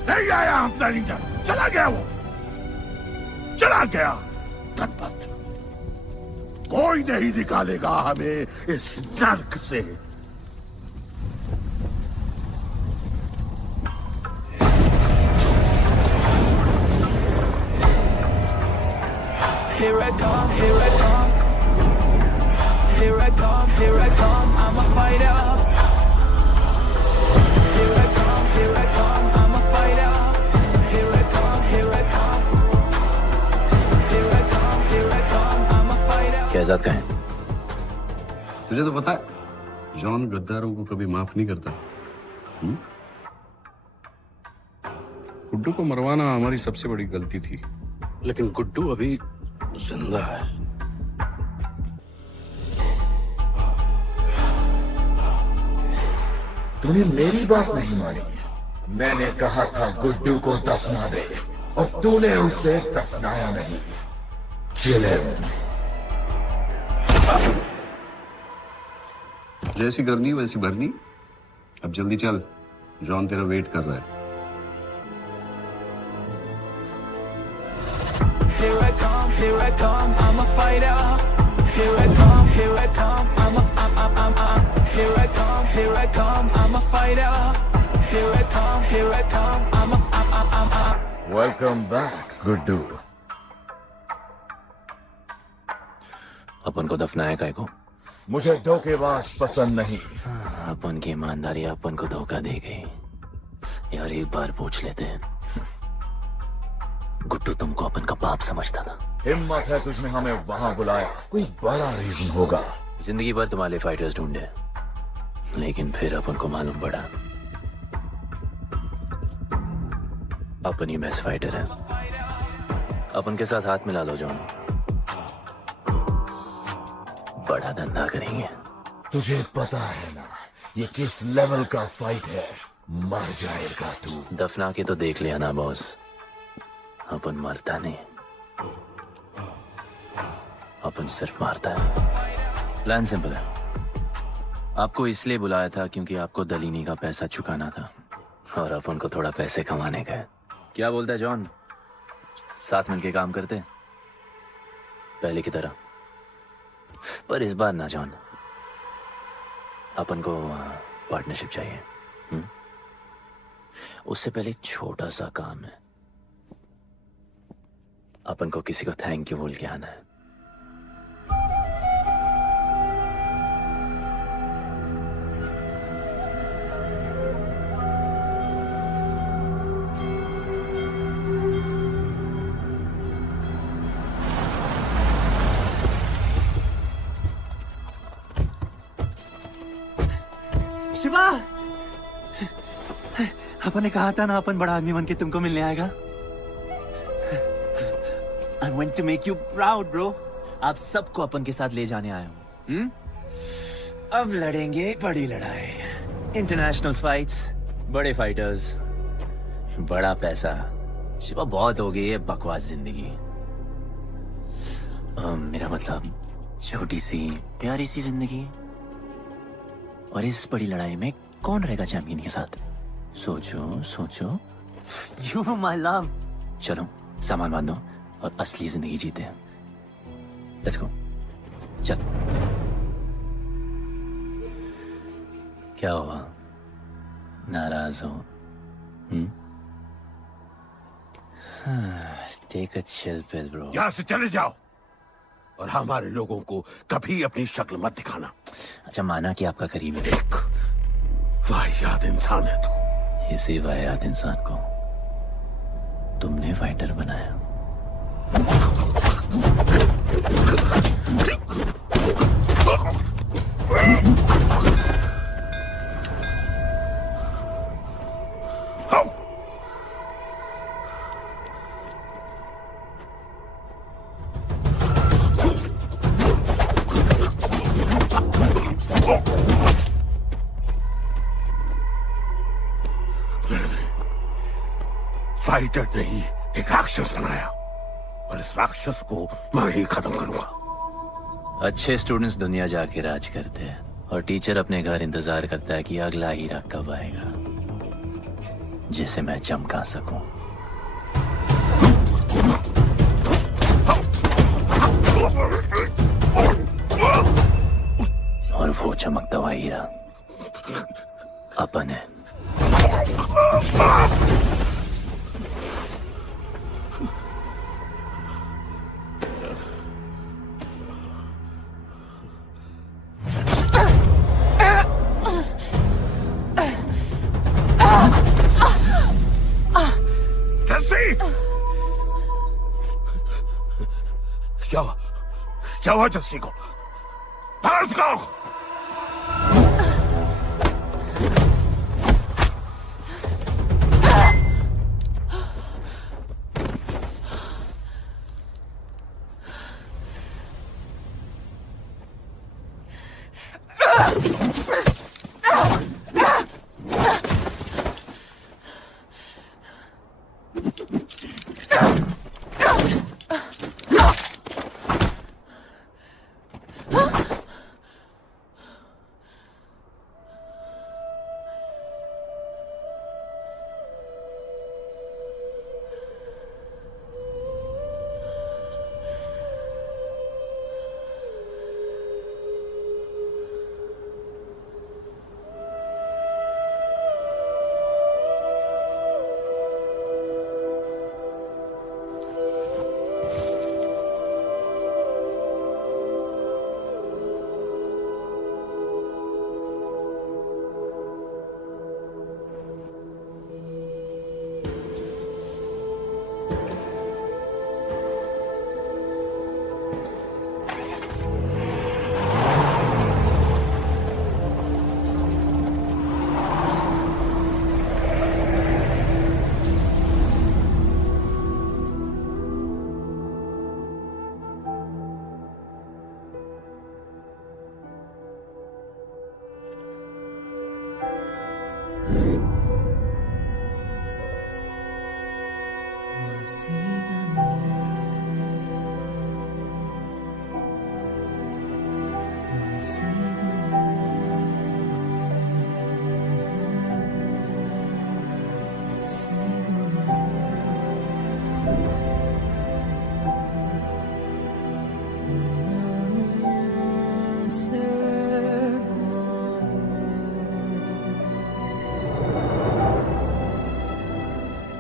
नहीं आया अपना लीडर, चला गया वो, चला गया। गणपत, कोई नहीं निकालेगा हमें इस नर्क से। Here I come, here I come. Here I come, here I come. I'm a fighter. Here I come, here I come. I'm a fighter. Here I come, here I come. Here I come, here I come. I'm a fighter. Kaizad का है? तुझे तो पता है, John गद्दारों को कभी माफ नहीं करता। गुड्डू को मरवाना हमारी सबसे बड़ी गलती थी, लेकिन गुड्डू अभी जिंदा है। तूने मेरी बात नहीं मानी। मैंने कहा था गुड्डू को दफना दे, और तूने उसे दफनाया नहीं। Kill him. जैसी करनी वैसी भरनी। अब जल्दी चल, जॉन तेरा वेट कर रहा है। Here I come, here I come, I'm a fighter. Here I come, here I come, I'm here I come, here I come, I'm a fighter. Here I come, here I come, I'm Welcome back, Guddu. अपन को दफनाया काय को? मुझे धोखेबाज पसंद नहीं। अपन की ईमानदारी अपन को धोखा दे गई। यार एक बार पूछ लेते हैं, गुड्डू तुमको अपन का बाप समझता था? हिम्मत है तुझमें हमें वहां बुलाया, कोई बड़ा रीजन होगा। जिंदगी भर तुम्हारे फाइटर्स ढूंढे, लेकिन फिर अपन को मालूम पड़ा अपन ही बेस्ट फाइटर है। अपन के साथ हाथ मिला लो जॉन, बड़ा धंधा करेंगे। तुझे पता है ना ये किस लेवल का फाइट है? मर जाएगा तू। दफना के तो देख लिया ना बॉस, अपन मरता नहीं, अपन सिर्फ मारता है। प्लान सिंपल है, आपको इसलिए बुलाया था क्योंकि आपको दलीनी का पैसा चुकाना था, और अपन को थोड़ा पैसे कमाने का है। क्या बोलता है जॉन, साथ मिलके काम करते पहले की तरह? पर इस बार ना जॉन, अपन को पार्टनरशिप चाहिए। उससे पहले एक छोटा सा काम है, अपन को किसी को थैंक यू बोल के आना है। शिवा, अपन ने कहा था ना अपन बड़ा आदमी बन के तुमको मिलने आएगा। I want to make you proud, bro. आप सबको अपन के साथ ले जाने आया हूँ। अब लड़ेंगे बड़ी लड़ाई, इंटरनेशनल फाइट्स, बड़े फाइटर्स, बड़ा पैसा। शिवा बहुत हो गई है बकवास जिंदगी। मेरा मतलब छोटी सी प्यारी सी जिंदगी, और इस बड़ी लड़ाई में कौन रहेगा चैंपियन के साथ? सोचो सोचो। You my love. चलो सामान बांधो और असली जिंदगी जीते हैं। Let's go. चल। क्या हुआ, नाराज हो? Take a chill pill, bro. यहाँ से चले जाओ, और हमारे लोगों को कभी अपनी शक्ल मत दिखाना। अच्छा माना कि आपका करीब है। वाहियात इंसान है तू। इसी वाहियात इंसान को तुमने फाइटर बनाया। फाइटर नहीं, एक राक्षस बनाया और इस राक्षस को मैं ही खत्म करूंगा। अच्छे स्टूडेंट्स दुनिया जाके राज करते हैं और टीचर अपने घर इंतजार करता है कि अगला हीरा कब आएगा जिसे मैं चमका सकूं। और वो चमकता हुआ हीरा अपन है। क्या हुआ जस्सी को? बाहर निकालो।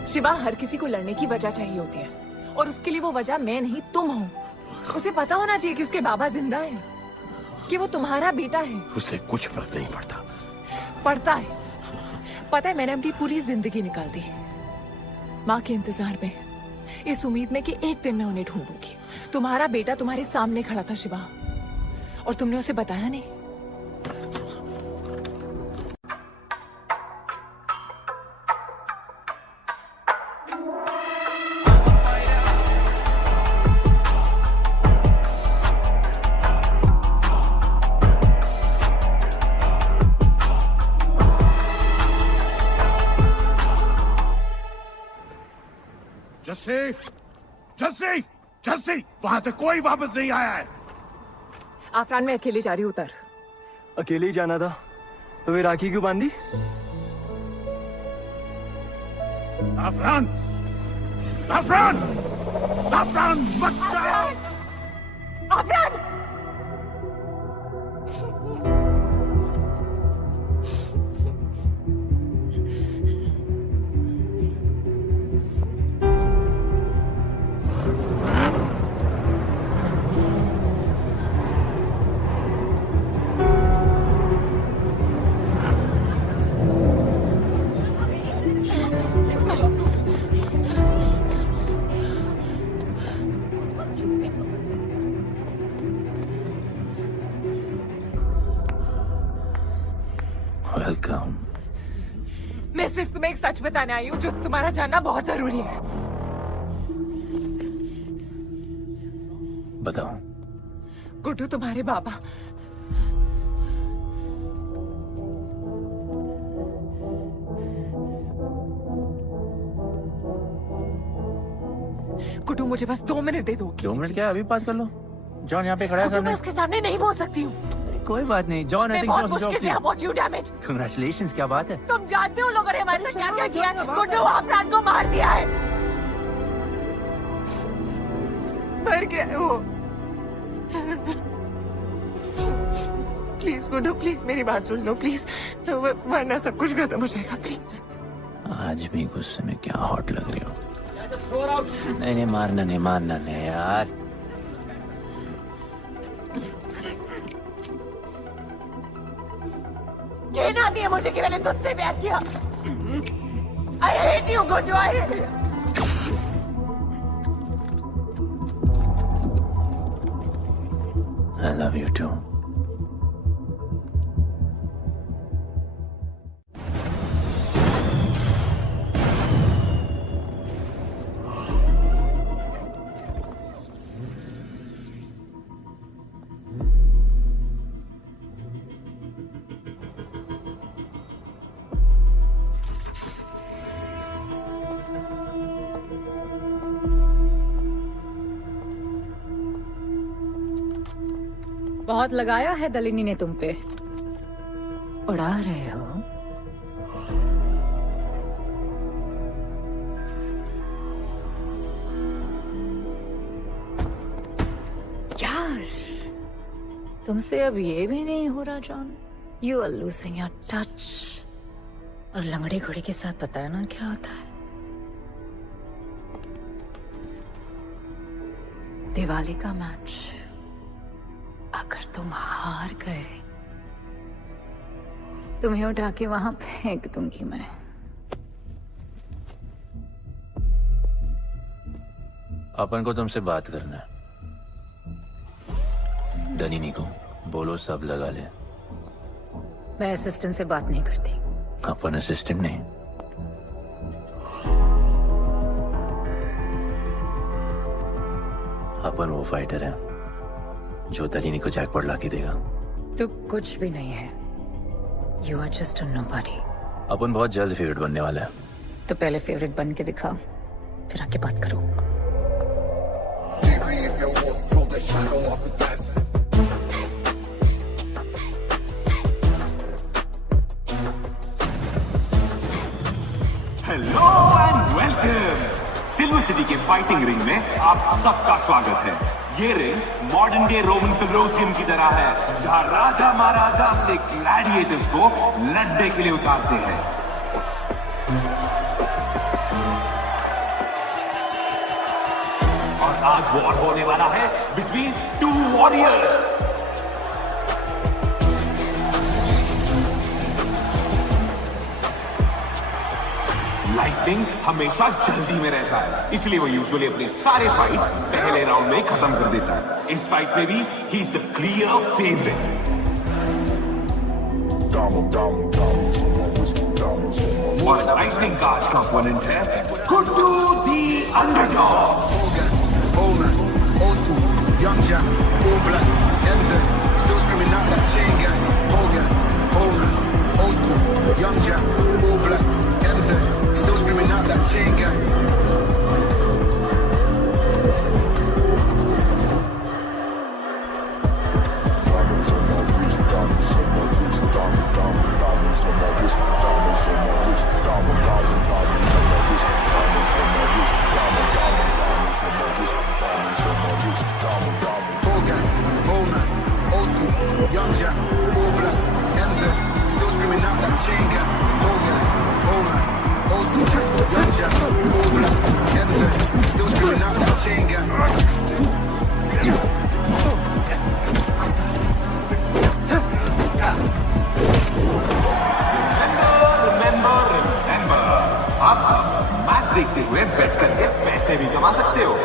शिवा, हर किसी को लड़ने की वजह चाहिए होती है और उसके लिए वो वजह मैं नहीं तुम हो। उसे पता होना चाहिए कि उसके बाबा जिंदा है, कि वो तुम्हारा बेटा है। उसे कुछ फर्क नहीं पड़ता। पड़ता है। पता है, मैंने अपनी पूरी जिंदगी निकाल दी माँ के इंतजार में, इस उम्मीद में कि एक दिन मैं उन्हें ढूंढूंगी। तुम्हारा बेटा तुम्हारे सामने खड़ा था शिवा, और तुमने उसे बताया नहीं। जस्सी, जस्सी, जस्सी, वहां से कोई वापस नहीं आया है। आफरान, मैं अकेले जा रही हूँ। उतर। अकेले ही जाना था तो वे राखी क्यों बांधी? आफरान, आफरान, आफरान, मत जाओ। आफरान! सिर्फ तुम्हें एक सच बताने आई हूँ जो तुम्हारा जानना बहुत जरूरी है। बताओ। गुड्डू तुम्हारे बाबा गुड्डू, मुझे बस 2 मिनट दे दो। 2 मिनट क्या, अभी बात कर लो। जॉन यहाँ पे खड़ा है गुड्डू, मैं उसके सामने नहीं बोल सकती हूँ। कोई बात नहीं जॉन, मैं बहुत मुश्किल say about you damage. Congratulations, क्या बात है। तुम जानते हो लोगों ने हमारे साथ क्या क्या किया है। गुड्डू अफरान को मार दिया है। मर गया है वो। प्लीज गुड्डू, प्लीज मेरी बात सुन लो प्लीज, वरना सब कुछ खत्म हो जाएगा प्लीज। आज भी गुस्से में क्या हॉट लग रही हो। नहीं मारना नहीं यार। घिन आती है मुझे कि मैंने तुझसे प्यार किया। I hate you, Guddu, I hate you. I love you too. बहुत लगाया है दलिनी ने तुम पे। उड़ा रहे हो। यार, तुमसे अब ये भी नहीं हो रहा John. You are losing your touch. और लंगड़े घोड़े के साथ पता है ना क्या होता है। दिवाली का मैच अगर तुम हार गए, तुम्हें उठा के वहां फेंक दूंगी मैं। अपन को तुमसे बात करना है। दलिनी को बोलो सब लगा ले। मैं असिस्टेंट से बात नहीं करती। अपन असिस्टेंट नहीं, अपन वो फाइटर है जो दलिनी को जैकपॉट लाके देगा। तू कुछ भी नहीं है। You are just a nobody. अपन बहुत जल्द फेवरेट बनने वाला है। तो पहले फेवरेट बन के दिखाओ, फिर आके बात करो। Hello and welcome. Silver city के फाइटिंग रिंग में आप सबका स्वागत है। ये ring modern day Roman Colosseum की तरह है, जहां राजा महाराजा अपने ग्लैडिएटर्स को लड़ने के लिए उतारते हैं। और आज वॉर होने वाला है बिटवीन 2 वॉरियर्स। लाइटनिंग हमेशा जल्दी में रहता है, इसलिए वो यूजुअली अपने सारे फाइट्स पहले राउंड में खत्म कर देता है। इस फाइट में भी he is the clear favourite. और लाइटनिंग का आज का ओपोनेंट है गुड्डू दी underdog. Young Jack, all black, MZ, still screaming out that chain gang. Hogan, Holman, old school. Young Jack, all black, MZ, still screaming out that chain gang. Diamonds on my wrist, diamonds on my wrist, diamonds on my wrist, diamonds on my wrist, diamonds on my wrist, diamonds on my wrist, diamonds on my wrist, Hogan, Holman, old school, Young Jack, all black, MZ, still screaming out that chain gang. Hogan, Holman, old school, Young Jack, all black, MZ, still screaming out that chain gang. Remember, आप match देखते हुए बेट करके पैसे भी कमा सकते हो।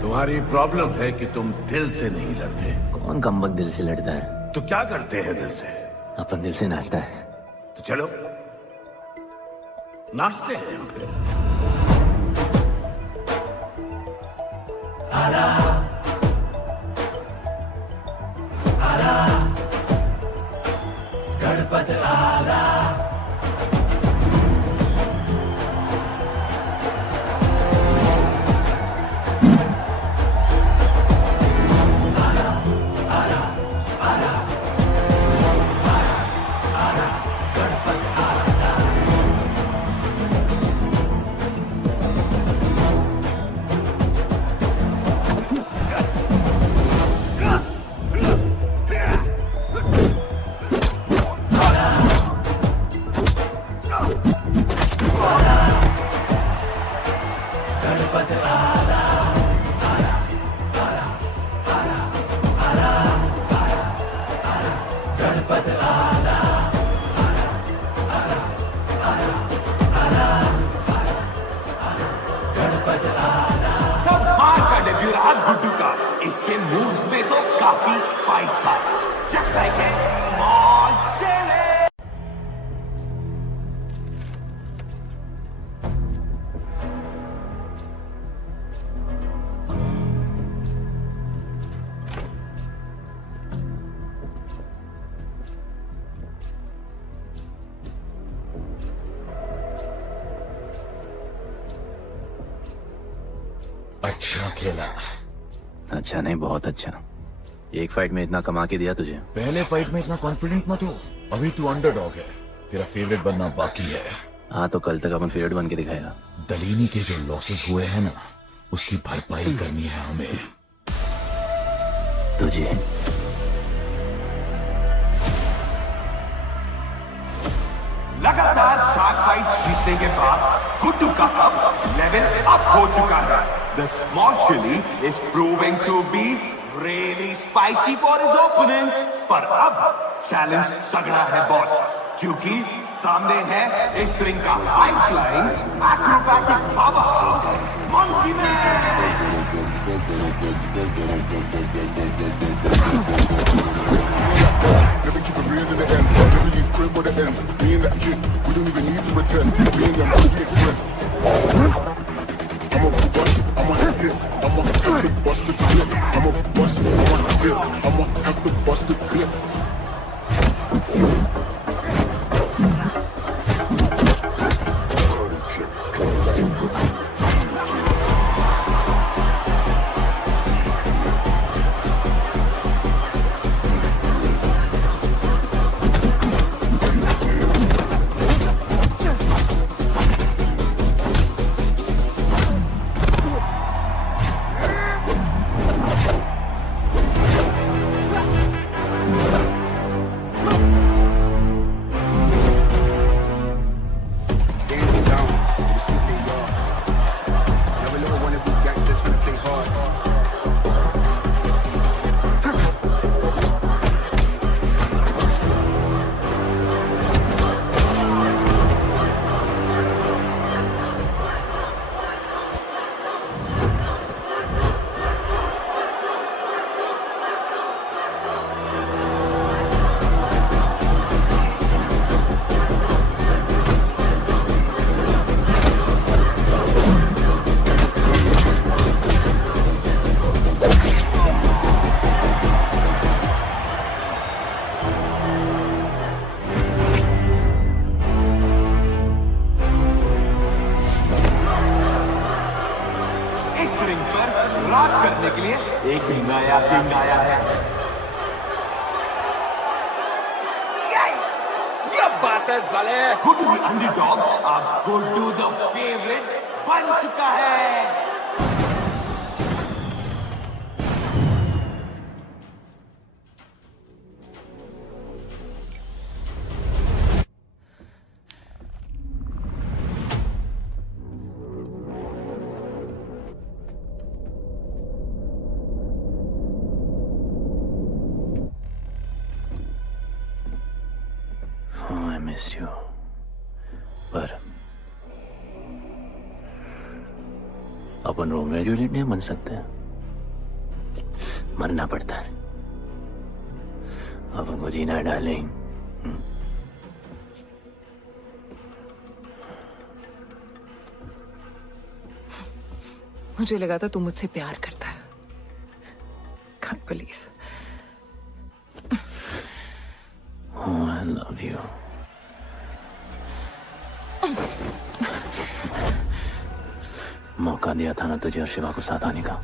तुम्हारी प्रॉब्लम है कि तुम दिल से नहीं लड़ते। कौन कमबख्त दिल से लड़ता है? तो क्या करते हैं दिल से? अपन दिल से नाचता है। तो चलो नाचते हैं हम फिर। आला, आला, गणपत आला। गुड्डू का इसके मूव्स में तो काफी स्पाइस था। Just like a small chilli. अच्छा खेला। अच्छा नहीं, बहुत अच्छा। एक फाइट में इतना कमा के दिया तुझे। पहले फाइट में इतना कॉन्फिडेंट मत हो, अभी तू अंडरडॉग है, तेरा फेवरेट बनना बाकी है। हाँ तो कल तक अपन फेवरेट बन के दिखाएगा। दलीनी के जो लॉसेस हुए हैं ना, उसकी भरपाई करनी है हमें। तुझे लगातार 4 फाइट जीतने के बाद गुड्डू का अब लेवल अप हो चुका है। The small chili is proving to be really spicy for his opponents। पर अब चैलेंज तगड़ा है बॉस, क्योंकि सामने है इस रिंग का high flying acrobatic powerhouse monkey man. Never keep it real to the end. Never leave crib with the ends. Me and that kid, we don't even need to pretend. Me and them don't make friends. I'm a bust, I'm a hit, I'm a have to bust the clip. I'm a bust, I'm a hit, I'm a have to bust the clip. राज करने के लिए एक नया king आया है। ये बात है साले। गुड्डू द अंडरडॉग अब गुड्डू द फेवरेट बन चुका है। I missed you. पर अपन रोमियो जूलियट नहीं बन सकते, मरना पड़ता है। अपन को जीना डार्लिंग। मुझे लगा था तू मुझसे प्यार करता है। Can't believe. Oh, I love you. मौका दिया था ना तुझे और शिवा को साथ आने का,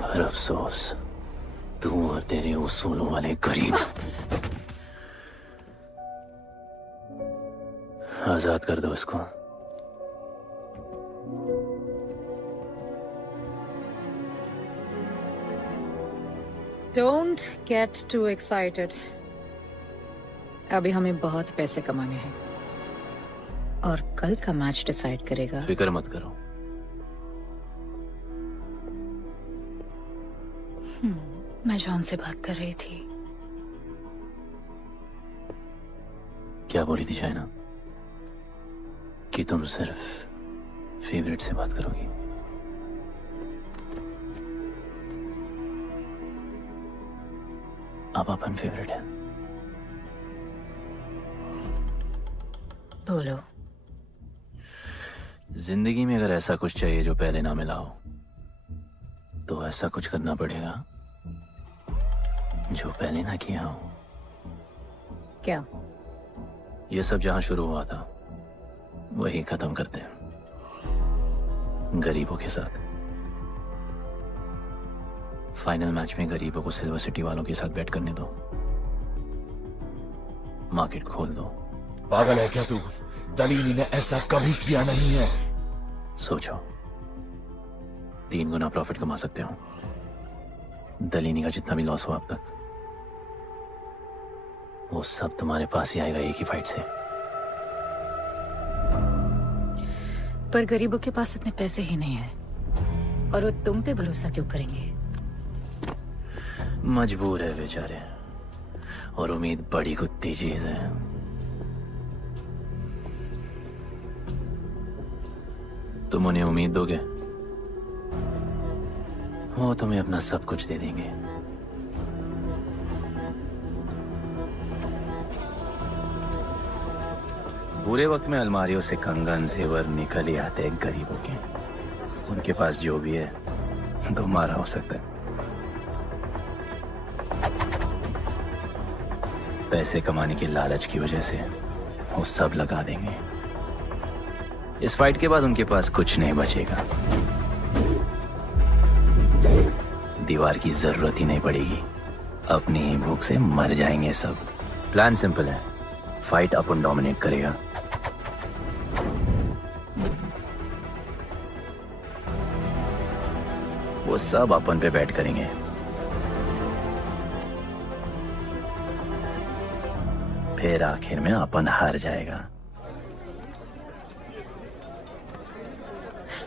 पर अफसोस तू और तेरे उसूलों वाले गरीब। आजाद कर दो उसको। Don't get too excited. अभी हमें बहुत पैसे कमाने हैं और कल का मैच डिसाइड करेगा। फिक्र मत करो। मैं जॉन से बात कर रही थी। क्या बोली थी शाइना? कि तुम सिर्फ फेवरेट से बात करोगी? अब अपन फेवरेट है। बोलो। जिंदगी में अगर ऐसा कुछ चाहिए जो पहले ना मिला हो, तो ऐसा कुछ करना पड़ेगा जो पहले ना किया हो। क्या? ये सब जहां शुरू हुआ था वही खत्म करते हैं, गरीबों के साथ। फाइनल मैच में गरीबों को सिल्वर सिटी वालों के साथ बैट करने दो, मार्केट खोल दो। पागल है क्या तू? दलीनी ने ऐसा कभी किया नहीं है। सोचो, 3 गुना प्रॉफिट कमा सकते हो। दलीनी का जितना भी लॉस हुआ अब तक, वो सब तुम्हारे पास ही आएगा एक ही फाइट से। पर गरीबों के पास इतने पैसे ही नहीं है, और वो तुम पे भरोसा क्यों करेंगे? मजबूर है बेचारे, और उम्मीद बड़ी कुत्ती चीज है। तुम उन्हें उम्मीद दोगे, वो तुम्हें अपना सब कुछ दे देंगे। बुरे वक्त में अलमारियों से कंगन जेवर निकल ही आते हैं गरीबों के। उनके पास जो भी है तुम्हारा हो सकता है। पैसे कमाने की लालच की वजह से वो सब लगा देंगे। इस फाइट के बाद उनके पास कुछ नहीं बचेगा। दीवार की जरूरत ही नहीं पड़ेगी, अपनी ही भूख से मर जाएंगे सब। प्लान सिंपल है, फाइट अपन डोमिनेट करेगा। वो सब अपन पे बैट करेंगे। फिर आखिर में अपन हार जाएगा,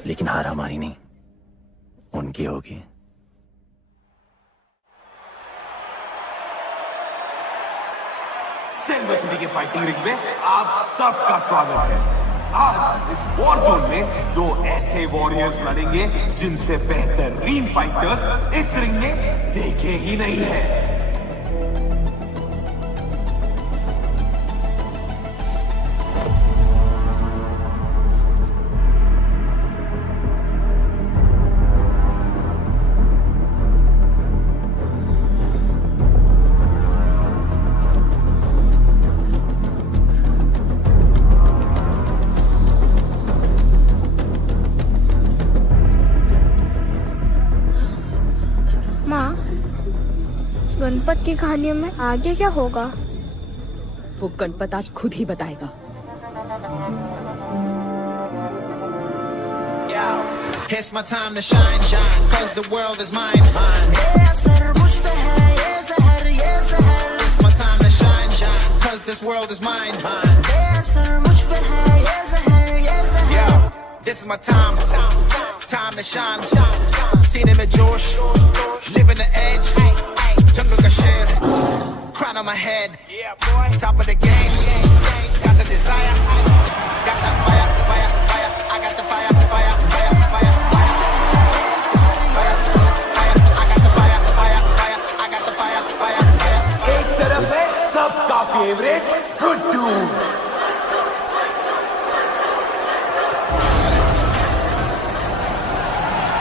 लेकिन हार हमारी नहीं, उनकी होगी। सिल्वर सिटी के फाइटिंग रिंग में आप सबका स्वागत है। आज इस वॉर जोन में 2 ऐसे वॉरियर्स लड़ेंगे जिनसे बेहतरीन फाइटर्स इस रिंग में देखे ही नहीं है। गणपत की कहानियों में आगे क्या होगा? वो गणपत आज खुद ही बताएगा। It's my time to shine, shine, cause the world is mine, mine. ये असर मुझ पे है, ये ज़हर, ये ज़हर. It's my time to shine, shine, cause this world is mine, mine. ये असर मुझ पे है, ये ज़हर, ये ज़हर. Yo, this is my time, time to shine, सीने में जोश, living the edge, जंगल का शेर, crown on my head, top of the game, got the desire, got that fire, fire, fire, I got the fire, fire, fire, fire.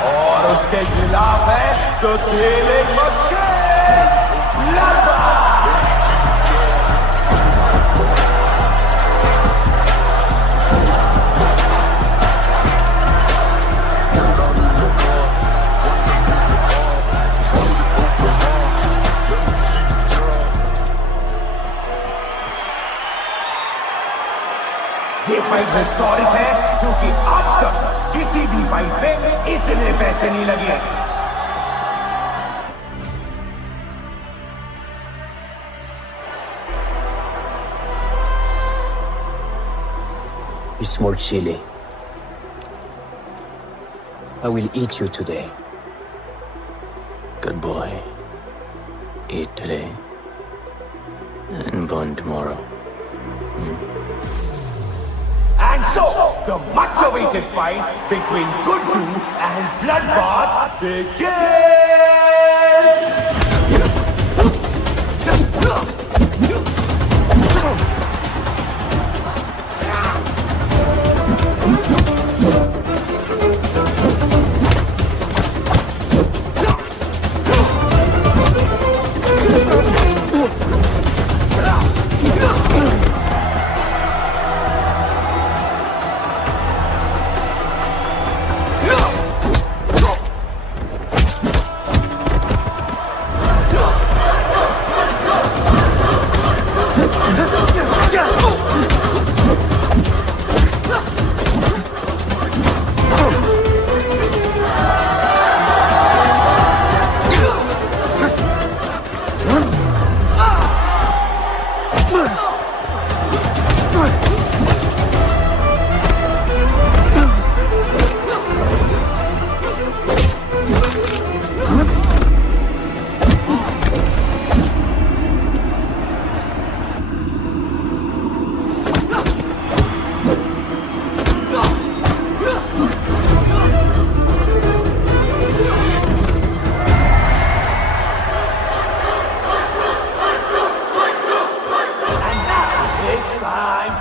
और उसके खिलाफ है तो खेले मुश्किल लड़का। ये फाइट हिस्टोरिक है क्योंकि आज तक किसी भी फाइट पे इतने पैसे नहीं लगे। You small chili. I will eat you today. Good boy. Eat today and burn tomorrow. And so, the much-awaited fight between Guddu and Bloodbath begins!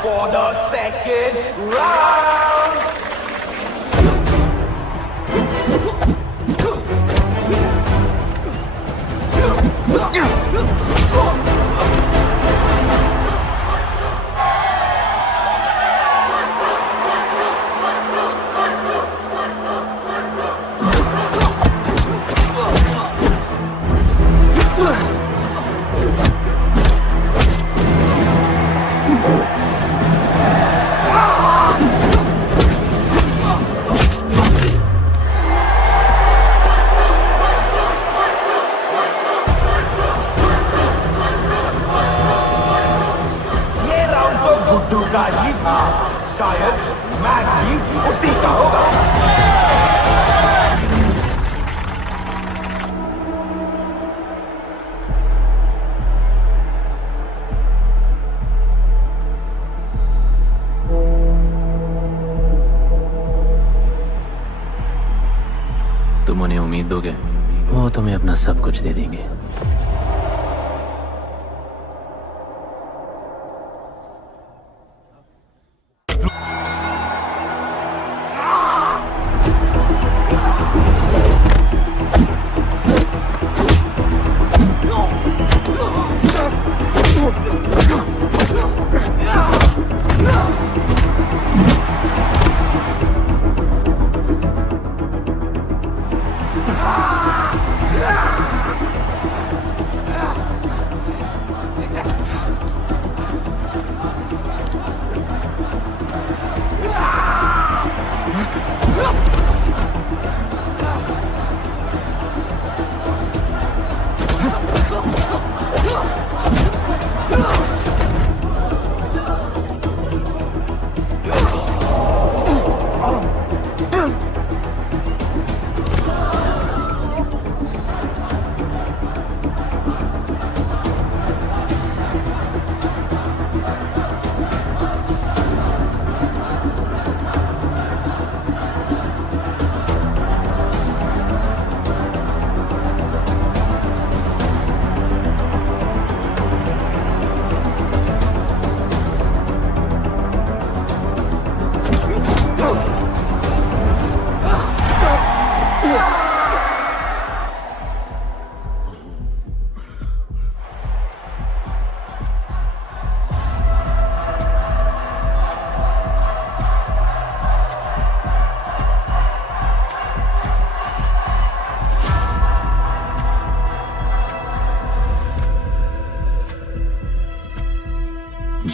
For the second round. का ही था, शायद मैच भी उसी का होगा। तुम उन्हें उम्मीद दोगे, वो तुम्हें अपना सब कुछ दे देंगे।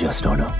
just order.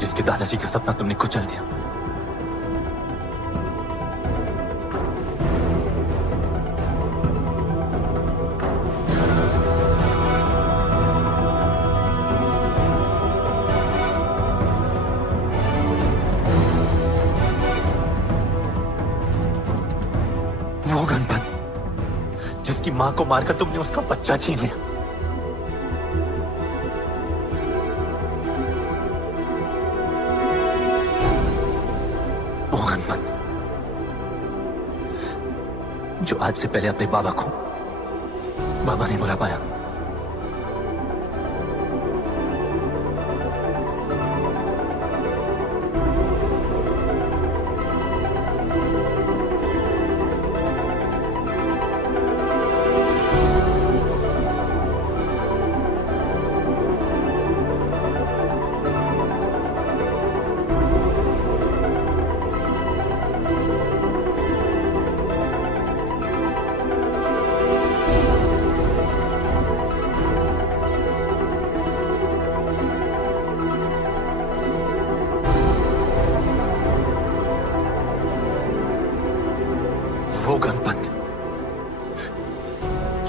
जिसके दादाजी का सपना तुमने कुचल दिया। वो गणपत जिसकी मां को मारकर तुमने उसका बच्चा छीन लिया। जो आज से पहले अपने बाबा को बाबा नहीं बुला पाया।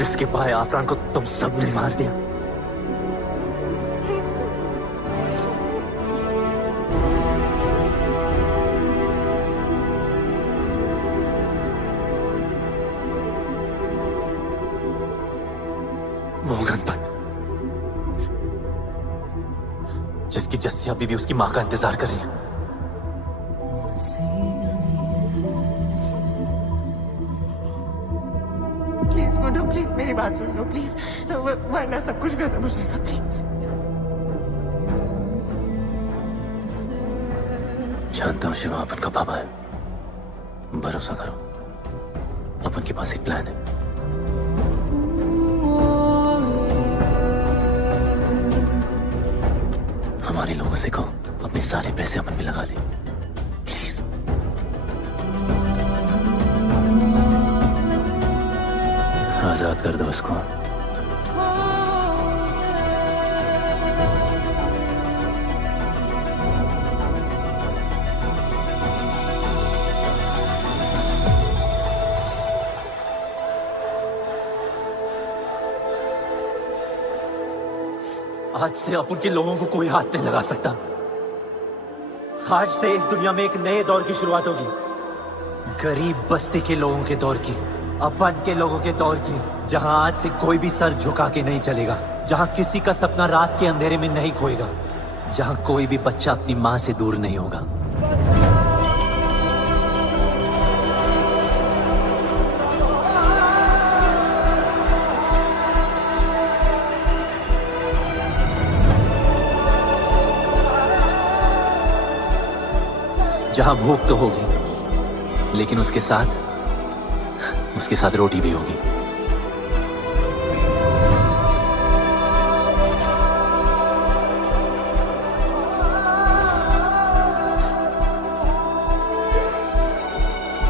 जिसके भाई आफरान को तुम सबने मार दिया। वो गणपत जिसकी जस्सिया बीबी उसकी मां का इंतजार कर रही है। प्लीज गुड्डू, प्लीज मेरी बात सुन लो प्लीज, वरना सब कुछ खत्म हो जाएगा प्लीज। जानता हूँ शिवा अपन का पापा है, भरोसा करो, अपन के पास एक प्लान है। हमारे लोगों से कहो अपने सारे पैसे अपन में लगा ले, प्लीज। आजाद कर दो उसको। आज से अपन के लोगों को कोई हाथ नहीं लगा सकता। आज से इस दुनिया में एक नए दौर की शुरुआत होगी, गरीब बस्ती के लोगों के दौर की, अपन के लोगों के दौर की, जहां आज से कोई भी सर झुका के नहीं चलेगा, जहां किसी का सपना रात के अंधेरे में नहीं खोएगा, जहां कोई भी बच्चा अपनी मां से दूर नहीं होगा। जहां भूख तो होगी, लेकिन उसके साथ रोटी भी होगी।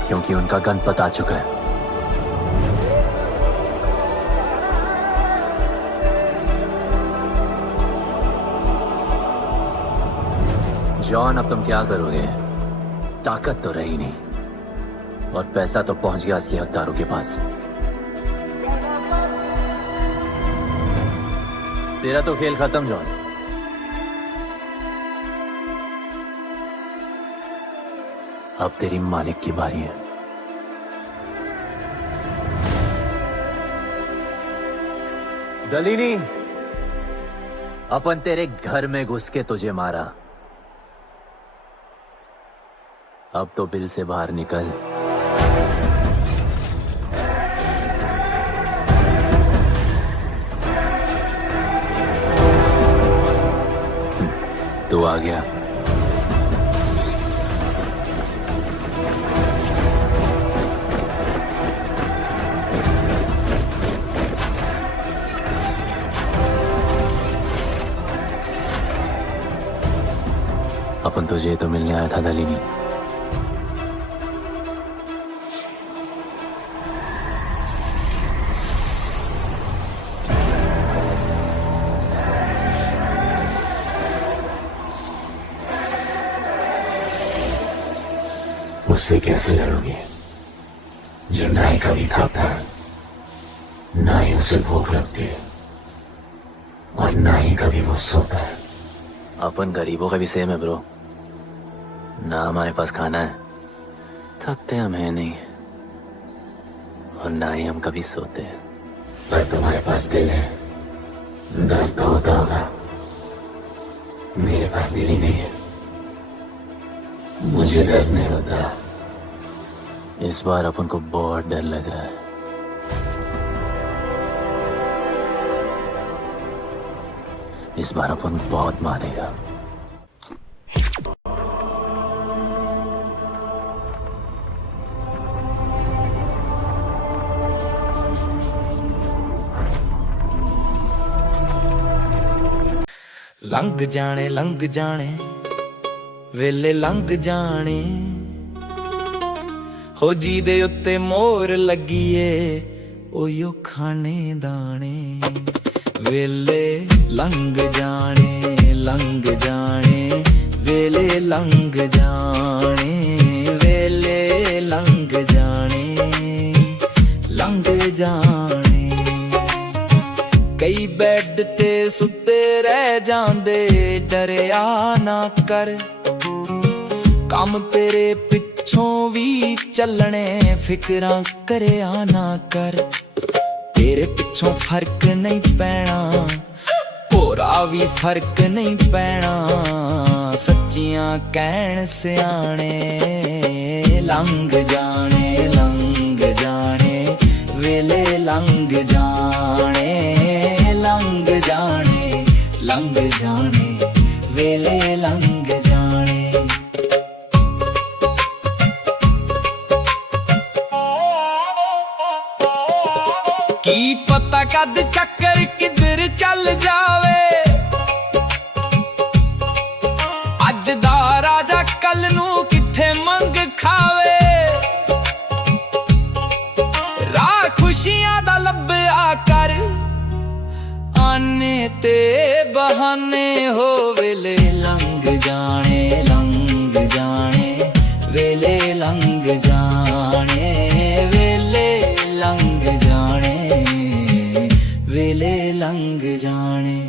क्योंकि उनका गणपत आ चुका है। जॉन, अब तुम क्या करोगे? ताकत तो रही नहीं और पैसा तो पहुंच गया असली हकदारों के पास। तेरा तो खेल खत्म जॉन। अब तेरी मालिक की बारी है। दलीनी, अपन तेरे घर में घुस के तुझे मारा, अब तो बिल से बाहर निकल। तू आ गया। अपन तुझे तो मिलने आया था दलीनी। उससे कैसे लड़ोगे जो ना ही कभी खाता, ना ही उसे भूख लगती है और ना ही कभी वो सोता है। अपन गरीबों का भी सेम है ब्रो, ना हमारे पास खाना है, थकते हम है नहीं, और ना ही हम कभी सोते हैं। पर तुम्हारे पास दिल है, दर्द तो होता होगा। मेरे पास दिल ही नहीं है, मुझे दर्द नहीं होता। इस बार अपन को बहुत डर लग रहा है। इस बार अपन बहुत मारेगा। लंघ जाने वेले लंघ जाने हो जी दे उत्ते मोर लगीए ओयो खाने दाने। वेले लंघ जाने वेले लंघ जाने वेले लंघ जाने कई बेड ते सुते रह जांदे डरिया ना कर काम तेरे पिछों भी चलने फिक्रां करिया ना कर तेरे पिछों फर्क नहीं पैना होरा भी फर्क नहीं पैना सच्चियां कहण सियाणे लंघ जाने वेले लंघ जाने वेले लंघ जाने की पता कद चक्कर किधर चल जावे अज दा राजा कल नू किथे मंग खावे राह खुशियां दा लभया कर आने ते बहाने हो वेले लंघ जाने वेले लंघ जाने वेले लंघ जाने वेले लंघ जाने